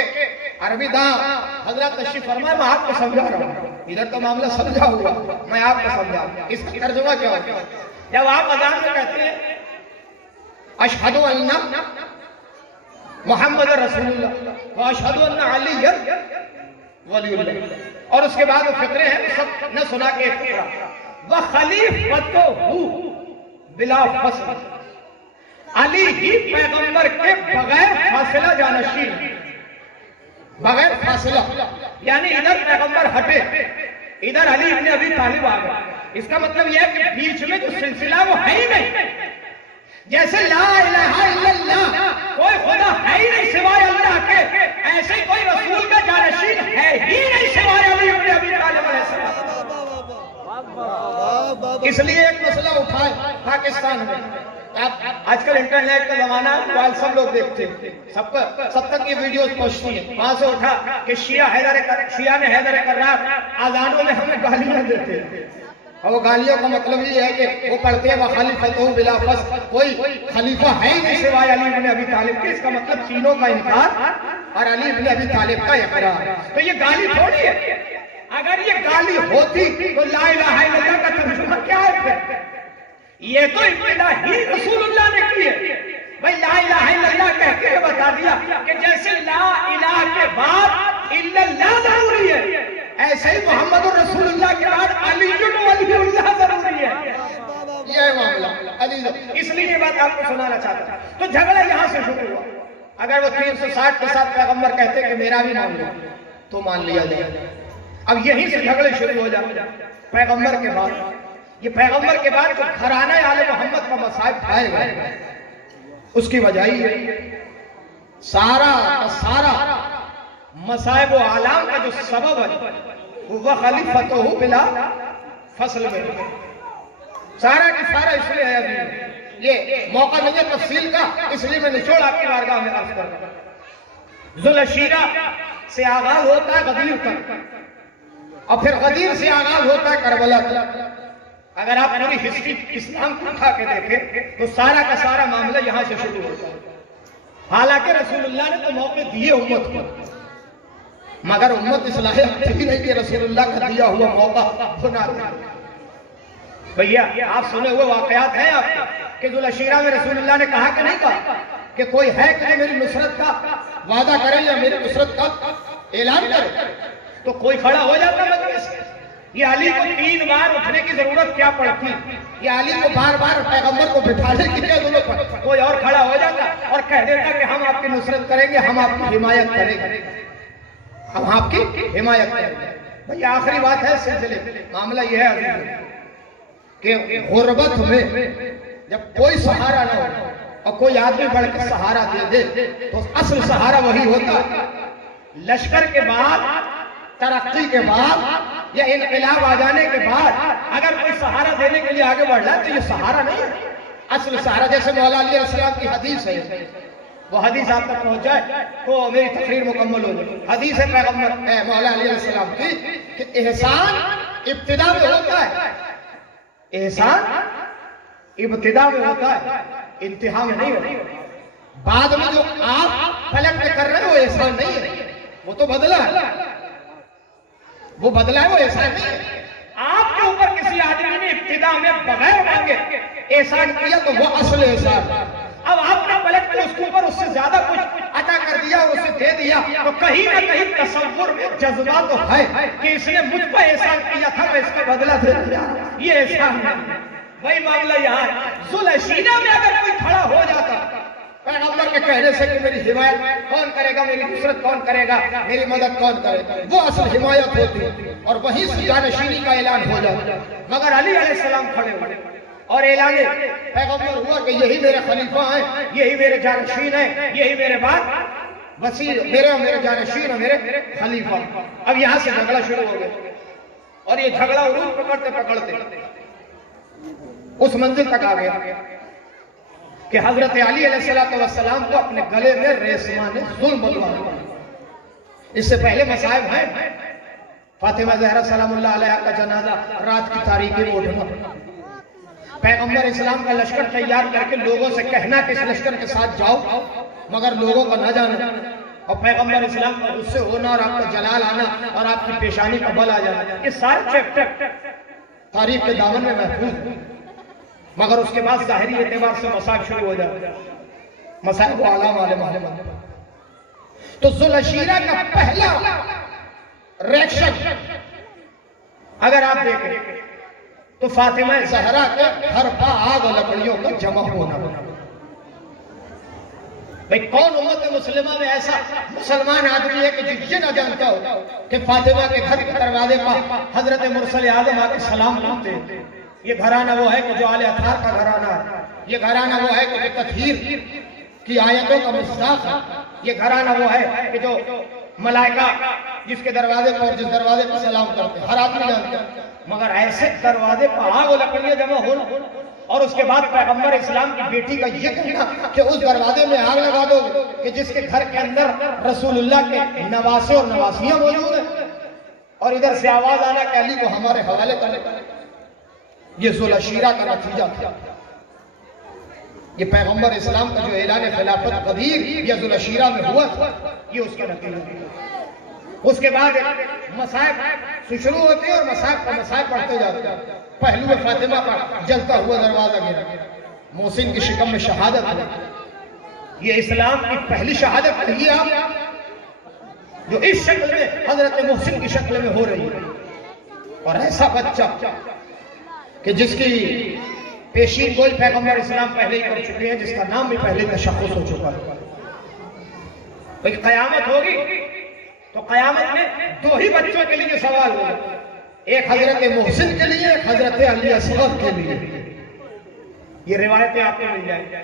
अरबी दा हजरत तशरीफ फरमाए, मैं आपको समझा रहा हूं, इधर तो मामला समझा हुआ, मैं आपको समझा। इसका तर्जुमा क्या होता है? जब आप अज़ान में कहते हैं अशहदु अन्ना मुहम्मद रसूलुल्लाह व अशहदु अन्ना अलीय्यन वलीयुल्लाह, और उसके बाद वो फिक्रे हैं, सब न सुना के फिक्रा व खलीफतहू बिला फसल, अली ही पैगंबर के बगैर फासिला जानशीन, बगैर फासिला, यानी इधर पैगंबर हटे, इधर अली इब्ने अबी तालिब आ गए। इसका मतलब यह है कि बीच में जो सिलसिला वो है ही नहीं। जैसे ला इलाहा इल्लल्लाह, कोई खुदा है ही नहीं सिवाय अल्लाह के, ऐसे ही कोई रसूल का जानशीन है ही नहीं सिवाय अली इब्ने अबी तालिब अलैहिस्सलाम। इसलिए एक मसला उठाए पाकिस्तान में आप आजकल इंटरनेट का जमाना है, मोबाइल सब लोग देखते हैं, सब तक ये वीडियोस पहुंचती हैं। वहां से उठा कि शिया ने हैदर कर्रार आजानों में हमें गालियां देते हैं, और वो गालियों का मतलब ये है कि वो पढ़ते हैं वखालिफतहु बिला फस, कोई खलीफा है ही नहीं सिवाय अली इब्न अबी तालिब के। इसका मतलब तीनों का इनकार और अली इब्न अबी तालिब का इकरार। तो ये गाली थोड़ी है। अगर ये गाली होती तो ला इलाहा इल्लल्लाह का तर्जुमा क्या है? ये तो इब्तिदा ही रसूलुल्लाह ने की है। भाई ला इलाहा इल्लल्लाह कह के बता दिया कि जैसे ला इलाहा के बाद इल्लल्लाह जरूरी है, ऐसे ही मोहम्मद रसूलुल्लाह के बाद अलीयुन वलीउल्लाह जरूरी है। ये मामला अली, इसलिए ये बात आपको सुनाना चाहता था। तो झगड़ा यहां से शुरू हुआ। अगर वो 360 के साथ पैगंबर कहते कि मेरा भी मान लो तो मान लिया जाए। अब यहीं से झगड़े शुरू हो जाते पैगंबर के बाद। ये पैगंबर के बाद जो घराना आले मोहम्मद का मसाइब ढाए गए, उसकी वजह ही है सारा मसाइब व आलाम का जो सबब है वो वखालिफतहु बिला फसल में सारा की सारा इसलिए है। अभी ये मौका नहीं है तफसील का, इसलिए मैं निचोड़ आपकी बारगाह में अर्ज कर रहा हूं। ज़ुलशीरा से आगाज होता है गदीर तक, और फिर गदीर से आगाज होता है करबला तक। अगर आप पूरी हिस्ट्री इस्लाम को उठा के देखें तो सारा का सारा मामला यहां से शुरू होता है। हालांकि रसूलुल्लाह ने तो मौके दिए उम्मत को, मगर उम्मत इस लायक थी नहीं कि रसूलुल्लाह का दिया हुआ मौका भुना दे। भैया आप सुने हुए वाकयात हैं आपको कि ज़ुलशीरा में रसूलुल्लाह ने कहा कि नहीं कहा कि कोई है कि मेरी नुसरत का वादा करे या मेरी नुसरत का ऐलान करे? तो कोई खड़ा हो जाता मजलिस। ये अली को 3 बार उठने की जरूरत क्या पड़ती? ये अली को बार बार पैगंबर को बिठाने की क्या जरूरत पड़ती? कोई और खड़ा हो जाता और कह देता कि हम आपकी नुसरत करेंगे, हम आपकी हिमायत करेंगे, हम आपकी हिमायत करेंगे। भैया आखिरी बात है सिलसिले, मामला यह है कि गुर्बत में जब कोई सहारा न हो और कोई आदमी बढ़ के सहारा दे दे तो असल सहारा वही होता है। लश्कर के बाद, तरक्की के बाद या इनकलाब आ जाने के बाद अगर कोई सहारा देने के लिए आगे बढ़ रहा है तो ये सहारा नहीं है। असल सहारा जैसे मौला अली अलैहिस्सलाम की हदीस है, वो हदीस आप तक पहुंच जाए तो मेरी तकरीर मुकम्मल हो जाए। हदीस है पैगंबर मौला अली अलैहिस्सलाम की कि एहसान इब्तिदा में होता है, एहसान इब्तिदा में होता है, इंतहा में नहीं होता। बाद में जो आप फलक में कर रहे हो एहसान नहीं है, वो तो बदला है, वो बदला है, वो एहसान नहीं है। आपके ऊपर किसी आदमी ने इब्तिदा में बगैर मांगे एहसान किया तो वो असल एहसान। अब आपने पलट में उसके ऊपर उससे ज्यादा कुछ अता कर दिया और उसे दे दिया तो कहीं ना कहीं तसव्वुर में जज्बा तो है कि इसने मुझ पर एहसान किया था, मैं इसका बदला दे दिया, ये एहसान है। वही मामला यहाँ ज़ुलशीरा में अगर कोई खड़ा हो जाता पैगंबर के कहने से कि मेरी हिमायत कौन करेगा, मेरी नुसरत कौन करेगा, मेरी मदद कौन करेगा, वो असल हिमायत होती और वहीं से जानशीनी का ऐलान हो जाता। मगर अली अलैहिस्सलाम खड़े हुए और ऐलान पैगंबर हुआ कि यही मेरे खलीफा हैं, यही मेरे जानशीन हैं, यही मेरे बाद वसीर, मेरे जानशीन और मेरे खलीफा। अब यहाँ से झगड़ा शुरू हो गया और ये झगड़ा उरूज पकड़ते पकड़ते उस मंजिल तक आ गया कि हजरत अली अलैहिस्सलाम को अपने गले में रेशमा ने जुल्म लगवा। इससे पहले मसाइब हैं, फातिमा ज़हरा सलामुल्लाह अलैहा का जनाजा रात की तारीकी में उठना, पैगंबर इस्लाम का लश्कर तैयार करके लोगों से कहना कि इस लश्कर के साथ जाओ मगर लोगों का न जाना, और पैगंबर इस्लाम का उससे होना और आपका जलाल आना और आपकी पेशानी का बल आ जाना, ये सारे चैप्टर तारीख के दामन में महफूज। मगर उसके बाद ज़ाहिरी एतबार से मसाइब शुरू हो जाते, मसाइब आलाम आले माले। तो ज़ुलशीरा का पहला रिएक्शन अगर आप देखें तो फातिमा ज़हरा के हर पा आग और लकड़ियों का जमा होना। भाई कौन उम्मत मुस्लिमा में ऐसा मुसलमान आदमी है कि ये न जानता हो कि फातिमा के घर के दरवाजे पर हजरत मुरसल आदम आके सलाम करते हैं। ये घराना वो है कि जो आले अथार का घराना है, ये घराना वो है कि जो तत्हीर की आयतों का मिस्दाक है, ये घराना वो है कि जो मलाइका जिसके दरवाजे पर जिस दरवाजे पर सलाम करते हैं हर आदमी जानता है। मगर ऐसे दरवाजे पर आग और लकड़ियां जमा हो और उसके बाद पैगंबर इस्लाम की बेटी का ये कहना कि उस दरवाजे में आग लगा दो कि जिसके घर के अंदर रसूलुल्लाह के नवासे और नवासियां मौजूद हैं, और इधर से आवाज आना कि अली को हमारे हवाले करने। ये ज़ुलअशीरा का नतीजा था। ये पैगंबर इस्लाम का जो ऐलान खिलाफत कदीर या ज़ुलअशीरा में हुआ था, ये उसका नतीजा। उसके बाद मसाइब शुरू होते और मसाइब का मसाइब बढ़ते जाते। पहलू फातिमा का जलता हुआ दरवाजा गिरा, मोहसिन की शिकम में शहादत हुई। ये इस्लाम की पहली शहादत कहिए आप, जो इस शक्ल में हजरत मोहसिन की शक्ल में हो रही है। और ऐसा बच्चा कि जिसकी पेशी कोई पैगंबर इस्लाम पहले ही कर चुके हैं, जिसका नाम भी पहले तशख़्ख़ुस हो चुका है। भाई कयामत होगी तो कयामत में दो ही बच्चों के लिए सवाल होगा, एक हजरत मोहसिन के लिए, एक हजरत अली असगर के लिए। ये रिवायतें आपको मिल जाएंगी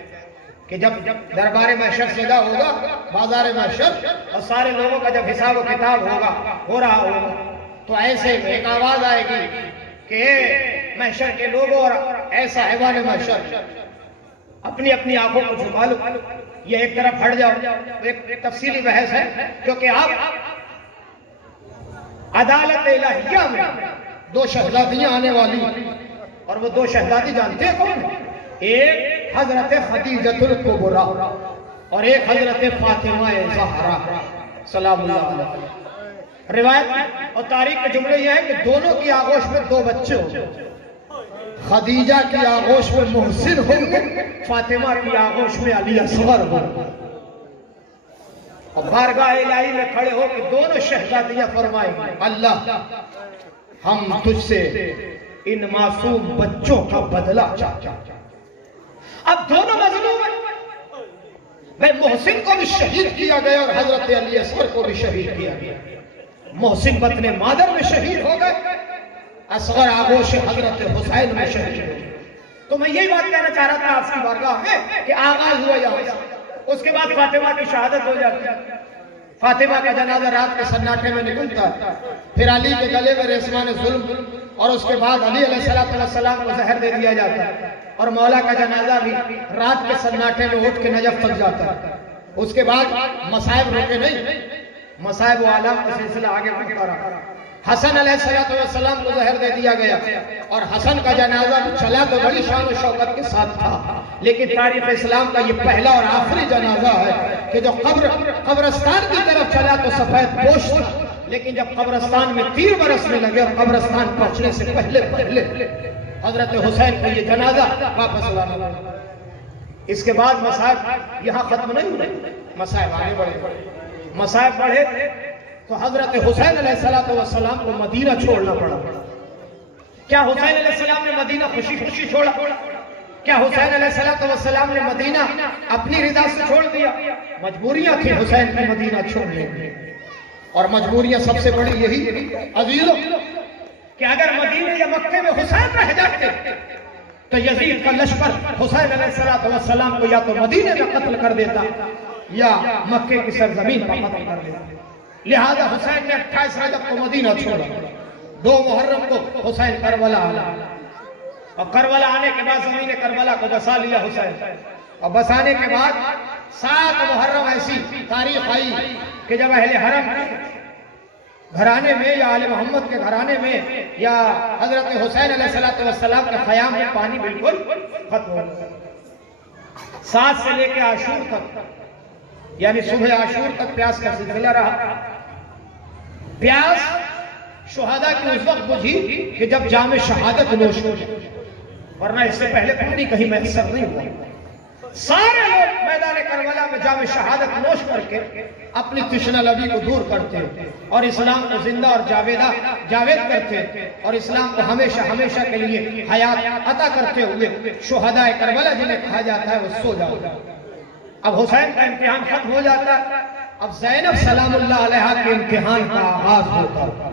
कि जब दरबार महशर सजा होगा, बाजार महशर, और सारे लोगों का जब हिसाब व किताब हो रहा होगा, तो ऐसे एक आवाज आएगी कि महशर के लोगों और ऐसा हैवान महशर अपनी अपनी आंखों को झुका लो, ये एक तरफ हट जाओ। तो एक तफसीली बहस है, क्योंकि आप अदालत इलाहिया में दो शहजादियां आने वाली, और वो दो शहजादी जानते हैं कौन? एक हजरत खदीजतुल कुबरा और एक हजरत फातिमा ज़हरा सलामुल्लाह अलैहा। रिवायत और तारीख के जुमले ये हैं कि दोनों की आगोश में दो बच्चे होंगे। खदीजा की आगोश में मोहसिन होंगे, फातिमा की आगोश में अली असगर होंगे। और बारगाह इलाही में खड़े हो कि दोनों शहजादियां फरमाएंगी, अल्लाह हम तुझसे इन मासूम बच्चों का बदला चाहते हैं। अब दोनों मजलूम हैं। भाई मोहसिन को भी शहीद किया गया और हजरत अली असगर को भी शहीद किया गया। मोहसिन बतने मादर में शहीद हो गए, असगर आगोश हजरत हुसैन में शहीद हो गए। तो मैं यही बात कहना चाह रहा था आपकी बारगाह में कि आगाज हुआ यहाँ से, उसके बाद फातिमा की शहादत हो जाती है। फातिमा का जनाजा रात के सन्नाटे में निकलता है, फिर अली के गले में रेशमान जुल्म, और उसके बाद अली अलैहिस्सलाम को जहर दे दिया जाता है, और मौला का जनाजा भी रात के सन्नाटे में उठ के नजफ तक जाता है। उसके बाद मसाइब रुके नहीं, मसाइब व आलाम का सिलसिला आगे बढ़ता रहा। हसन अलैहिस्सलाम को जहर दे दिया गया, और हसन का जनाजा भी चला तो बड़ी शान और शौकत के साथ था, लेकिन तारीख इस्लाम का ये पहला और आखिरी जनाजा है कि जो कब्रस्तान की तरफ चला तो सफेद पोश था, लेकिन जब कब्रस्तान में तीर बरसने लगे और कब्रस्तान पहुंचने से पहले हजरत हुसैन को ये जनाजा वापस लाना पड़ा। इसके बाद मसाइब यहाँ खत्म नहीं हुए, मसाइब आगे बढ़े। मसाइब बढ़े तो हजरत हुसैन अलैहिस्सलाम को मदीना छोड़ना पड़ा। क्या हुसैन अलैहिस्सलाम ने मदीना खुशी खुशी छोड़ा? क्या हुसैन अलैहिस्सलाम ने मदीना अपनी रिदा से छोड़ दिया? मजबूरियां थी हुसैन की मदीना छोड़ने की, और मजबूरियां सबसे बड़ी यही अजीजों कि अगर मदीने या मक्के में हुसैन रह जाते तो यजीद का लश्कर हुसैन अलैहिस्सलाम को या तो मदीने में कत्ल कर देता या मक्के की सरजमीन पर कत्ल कर देता। लिहाजा हुसैन ने 28 रजब को मदीना छोड़ा। 2 मुहर्रम को हुसैन करबला आया, और करबला आने के बाद जमीन करबला को बसा लिया हुसैन, और बसाने के बाद 7 मुहर्रम ऐसी तारीख आई कि जब अहले हरम घराने में या आले मोहम्मद के घराने में या हजरत हुसैन अलैहिस्सलाम के क़याम में पानी बिल्कुल खत्म हो गया। 7 से लेकर आशूर तक, यानी सुबह आशूर तक प्यास का सिलसिला रहा। प्यास शुहदा की उस वक्त बुझी कि जब जामे शहादत नोश हो, वरना इससे पहले पानी कहीं मैसर नहीं हुआ। सारे लोग मैदान करबला में जामे शहादत नोश करके अपनी तृष्णा लबी को दूर करते और इस्लाम को जिंदा और जावेद करते, और इस्लाम को हमेशा हमेशा के लिए हयात अता करते हुए शुहदा करबला जिन्हें कहा जाता है वो सो जाओ। अब हुसैन का इम्तिहान खत्म हो जाता है, अब ज़ैनब सलामुल्लाह अलैहा के इम्तिहान का आगाज होता है।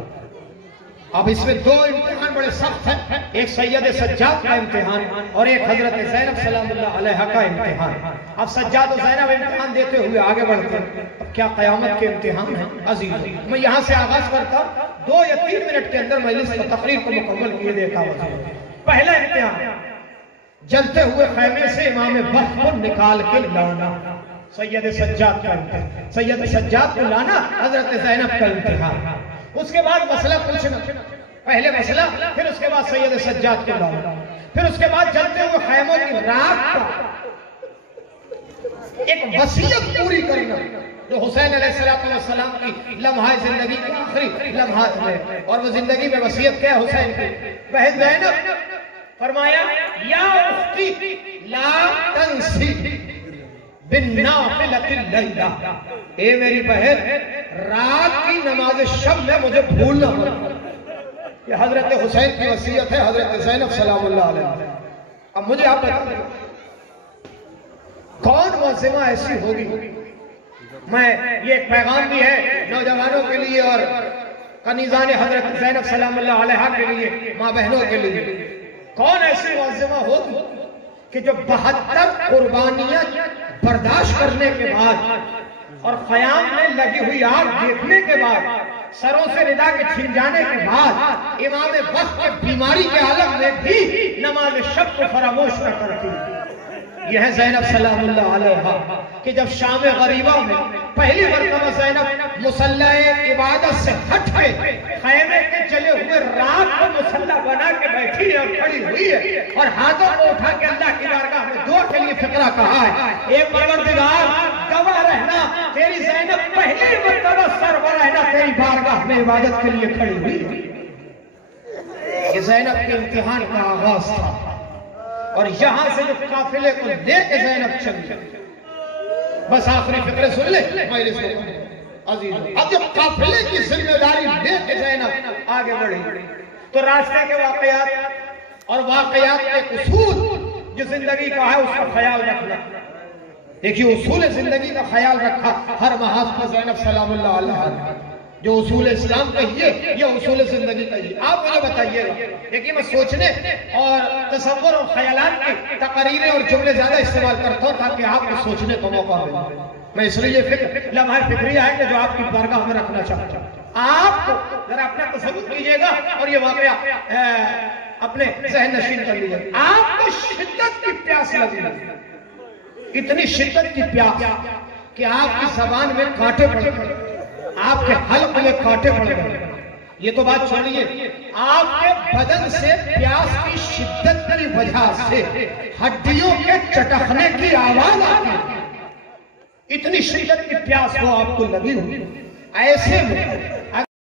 अब इसमें दो इम्तिहान बड़े सख्त हैं, एक सैयद सज्जाद का इम्तिहान और एक हजरत ज़ैनब सलामुल्लाह अलैहा का इम्तिहान। अब सज्जाद और ज़ैनब इम्तिहान देते हुए आगे बढ़ते हैं। अब क्या क़यामत के इम्तिहान है अजीज। मैं यहाँ से आगाज करता, 2 या 3 मिनट के अंदर मजलिस की तकरीर को मुकम्मल किए देखा। पहला इम्तिहान, जलते हुए खैमे से इमाम वक्त को निकाल के लाना, सैयद सज्जाद का इम्तिहान। सैयद सज्जाद को लाना, हजरत ज़ैनब का इम्तिहान। उसके बाद मसला पूछना, पहले मसला, फिर उसके बाद सैयद सज्जाद को लाना, फिर उसके बाद जलते हुए खैमों की रात का एक वसीयत पूरी करना जो हुसैन अलैहिस्सलाम की लम्हा जिंदगी के आखिरी लम्हात में, और वो जिंदगी में वसीयत क्या है हुसैन की? बहन ज़ैनब फरमाया, या उख्ती ला तंसी बिन्नाफिलतिल लैला, ए मेरी बहन रात की नमाज शब में मुझे भूलना मत। ये हजरत हुसैन की वसीयत है, हजरत ज़ैनब सलामुल्लाह अलैहा। अब मुझे आप बताइए कौन मुअज़्ज़िमा ऐसी होगी? मैं ये एक पैगाम भी है नौजवानों के लिए और कनीज़ान हजरत ज़ैनब सलामुल्लाह अलैहा के लिए, माँ बहनों के लिए, कौन ऐसी मुअज़्ज़िमा होगी कि जो 72 कुर्बानियां बर्दाश्त करने के बाद और क़याम में लगी हुई आग देखने के बाद, सरों से निदा के छिन जाने के बाद, इमाम वक्त के बीमारी के आलम में भी नमाज शब को फरामोश न करती। यह है ज़ैनब सलामुल्लाह अलैहा कि जब शाम गरीबा में पहली मरतबा ज़ैनब मुसल्ला इबादत से हट के खैमे के जले हुए रात को मुसल्ला बना के बैठी है और खड़ी हुई है और हाथों को उठा के अल्लाह की बारगाह में दुआ के लिए फिक्रा कहा है, एक परवरदिगार गवाह रहना तेरी ज़ैनब पहली मरतबा सरवर रहना तेरी बारगाह में इबादत के लिए खड़ी हुई है। ये ज़ैनब के इम्तिहान का आगाज था और यहां से जो काफिले को लेके ज़ैनब चली, बस आखिरी फिक्र सुन ले अजीज। अब जब काफिले की जिम्मेदारी लेके ज़ैनब आगे बढ़ी तो रास्ते के वाकयात और वाकयात के उसूल जो जिंदगी का है उसका ख्याल रखना। देखिए उसूल जिंदगी का ख्याल रखा हर महाज पर ज़ैनब सलामुल्लाह अलैहा। जो उसूल इस्लाम कहिए ये उसूल जिंदगी कहिए। आप मुझे बताइएगा, देखिए मैं सोचने और तसव्वुर और ख्यालात की तकरीरें और जुमले ज्यादा इस्तेमाल करता हूँ ताकि आपको सोचने का मौका मिले। मैं इसलिए फिक्र लम्हा फिक्रिया है कि जो आपकी बारगाह में रखना चाहता हूँ। आप जरा अपना तसव्वुर कीजिएगा और ये वाकया अपने ज़हन नशीन कर लीजिए। आपको शिद्दत की प्यास लगी, इतनी शिद्दत की प्यास कि आपकी जबान में कांटे पड़ गए, आपके हल्क में कांटे पड़ गए। ये तो बात छोड़िए, आपके बदन से प्यास की शिद्दत की वजह से हड्डियों के चटकने की आवाज आती, इतनी शिद्दत की प्यास वो आपको लगी हुई। ऐसे में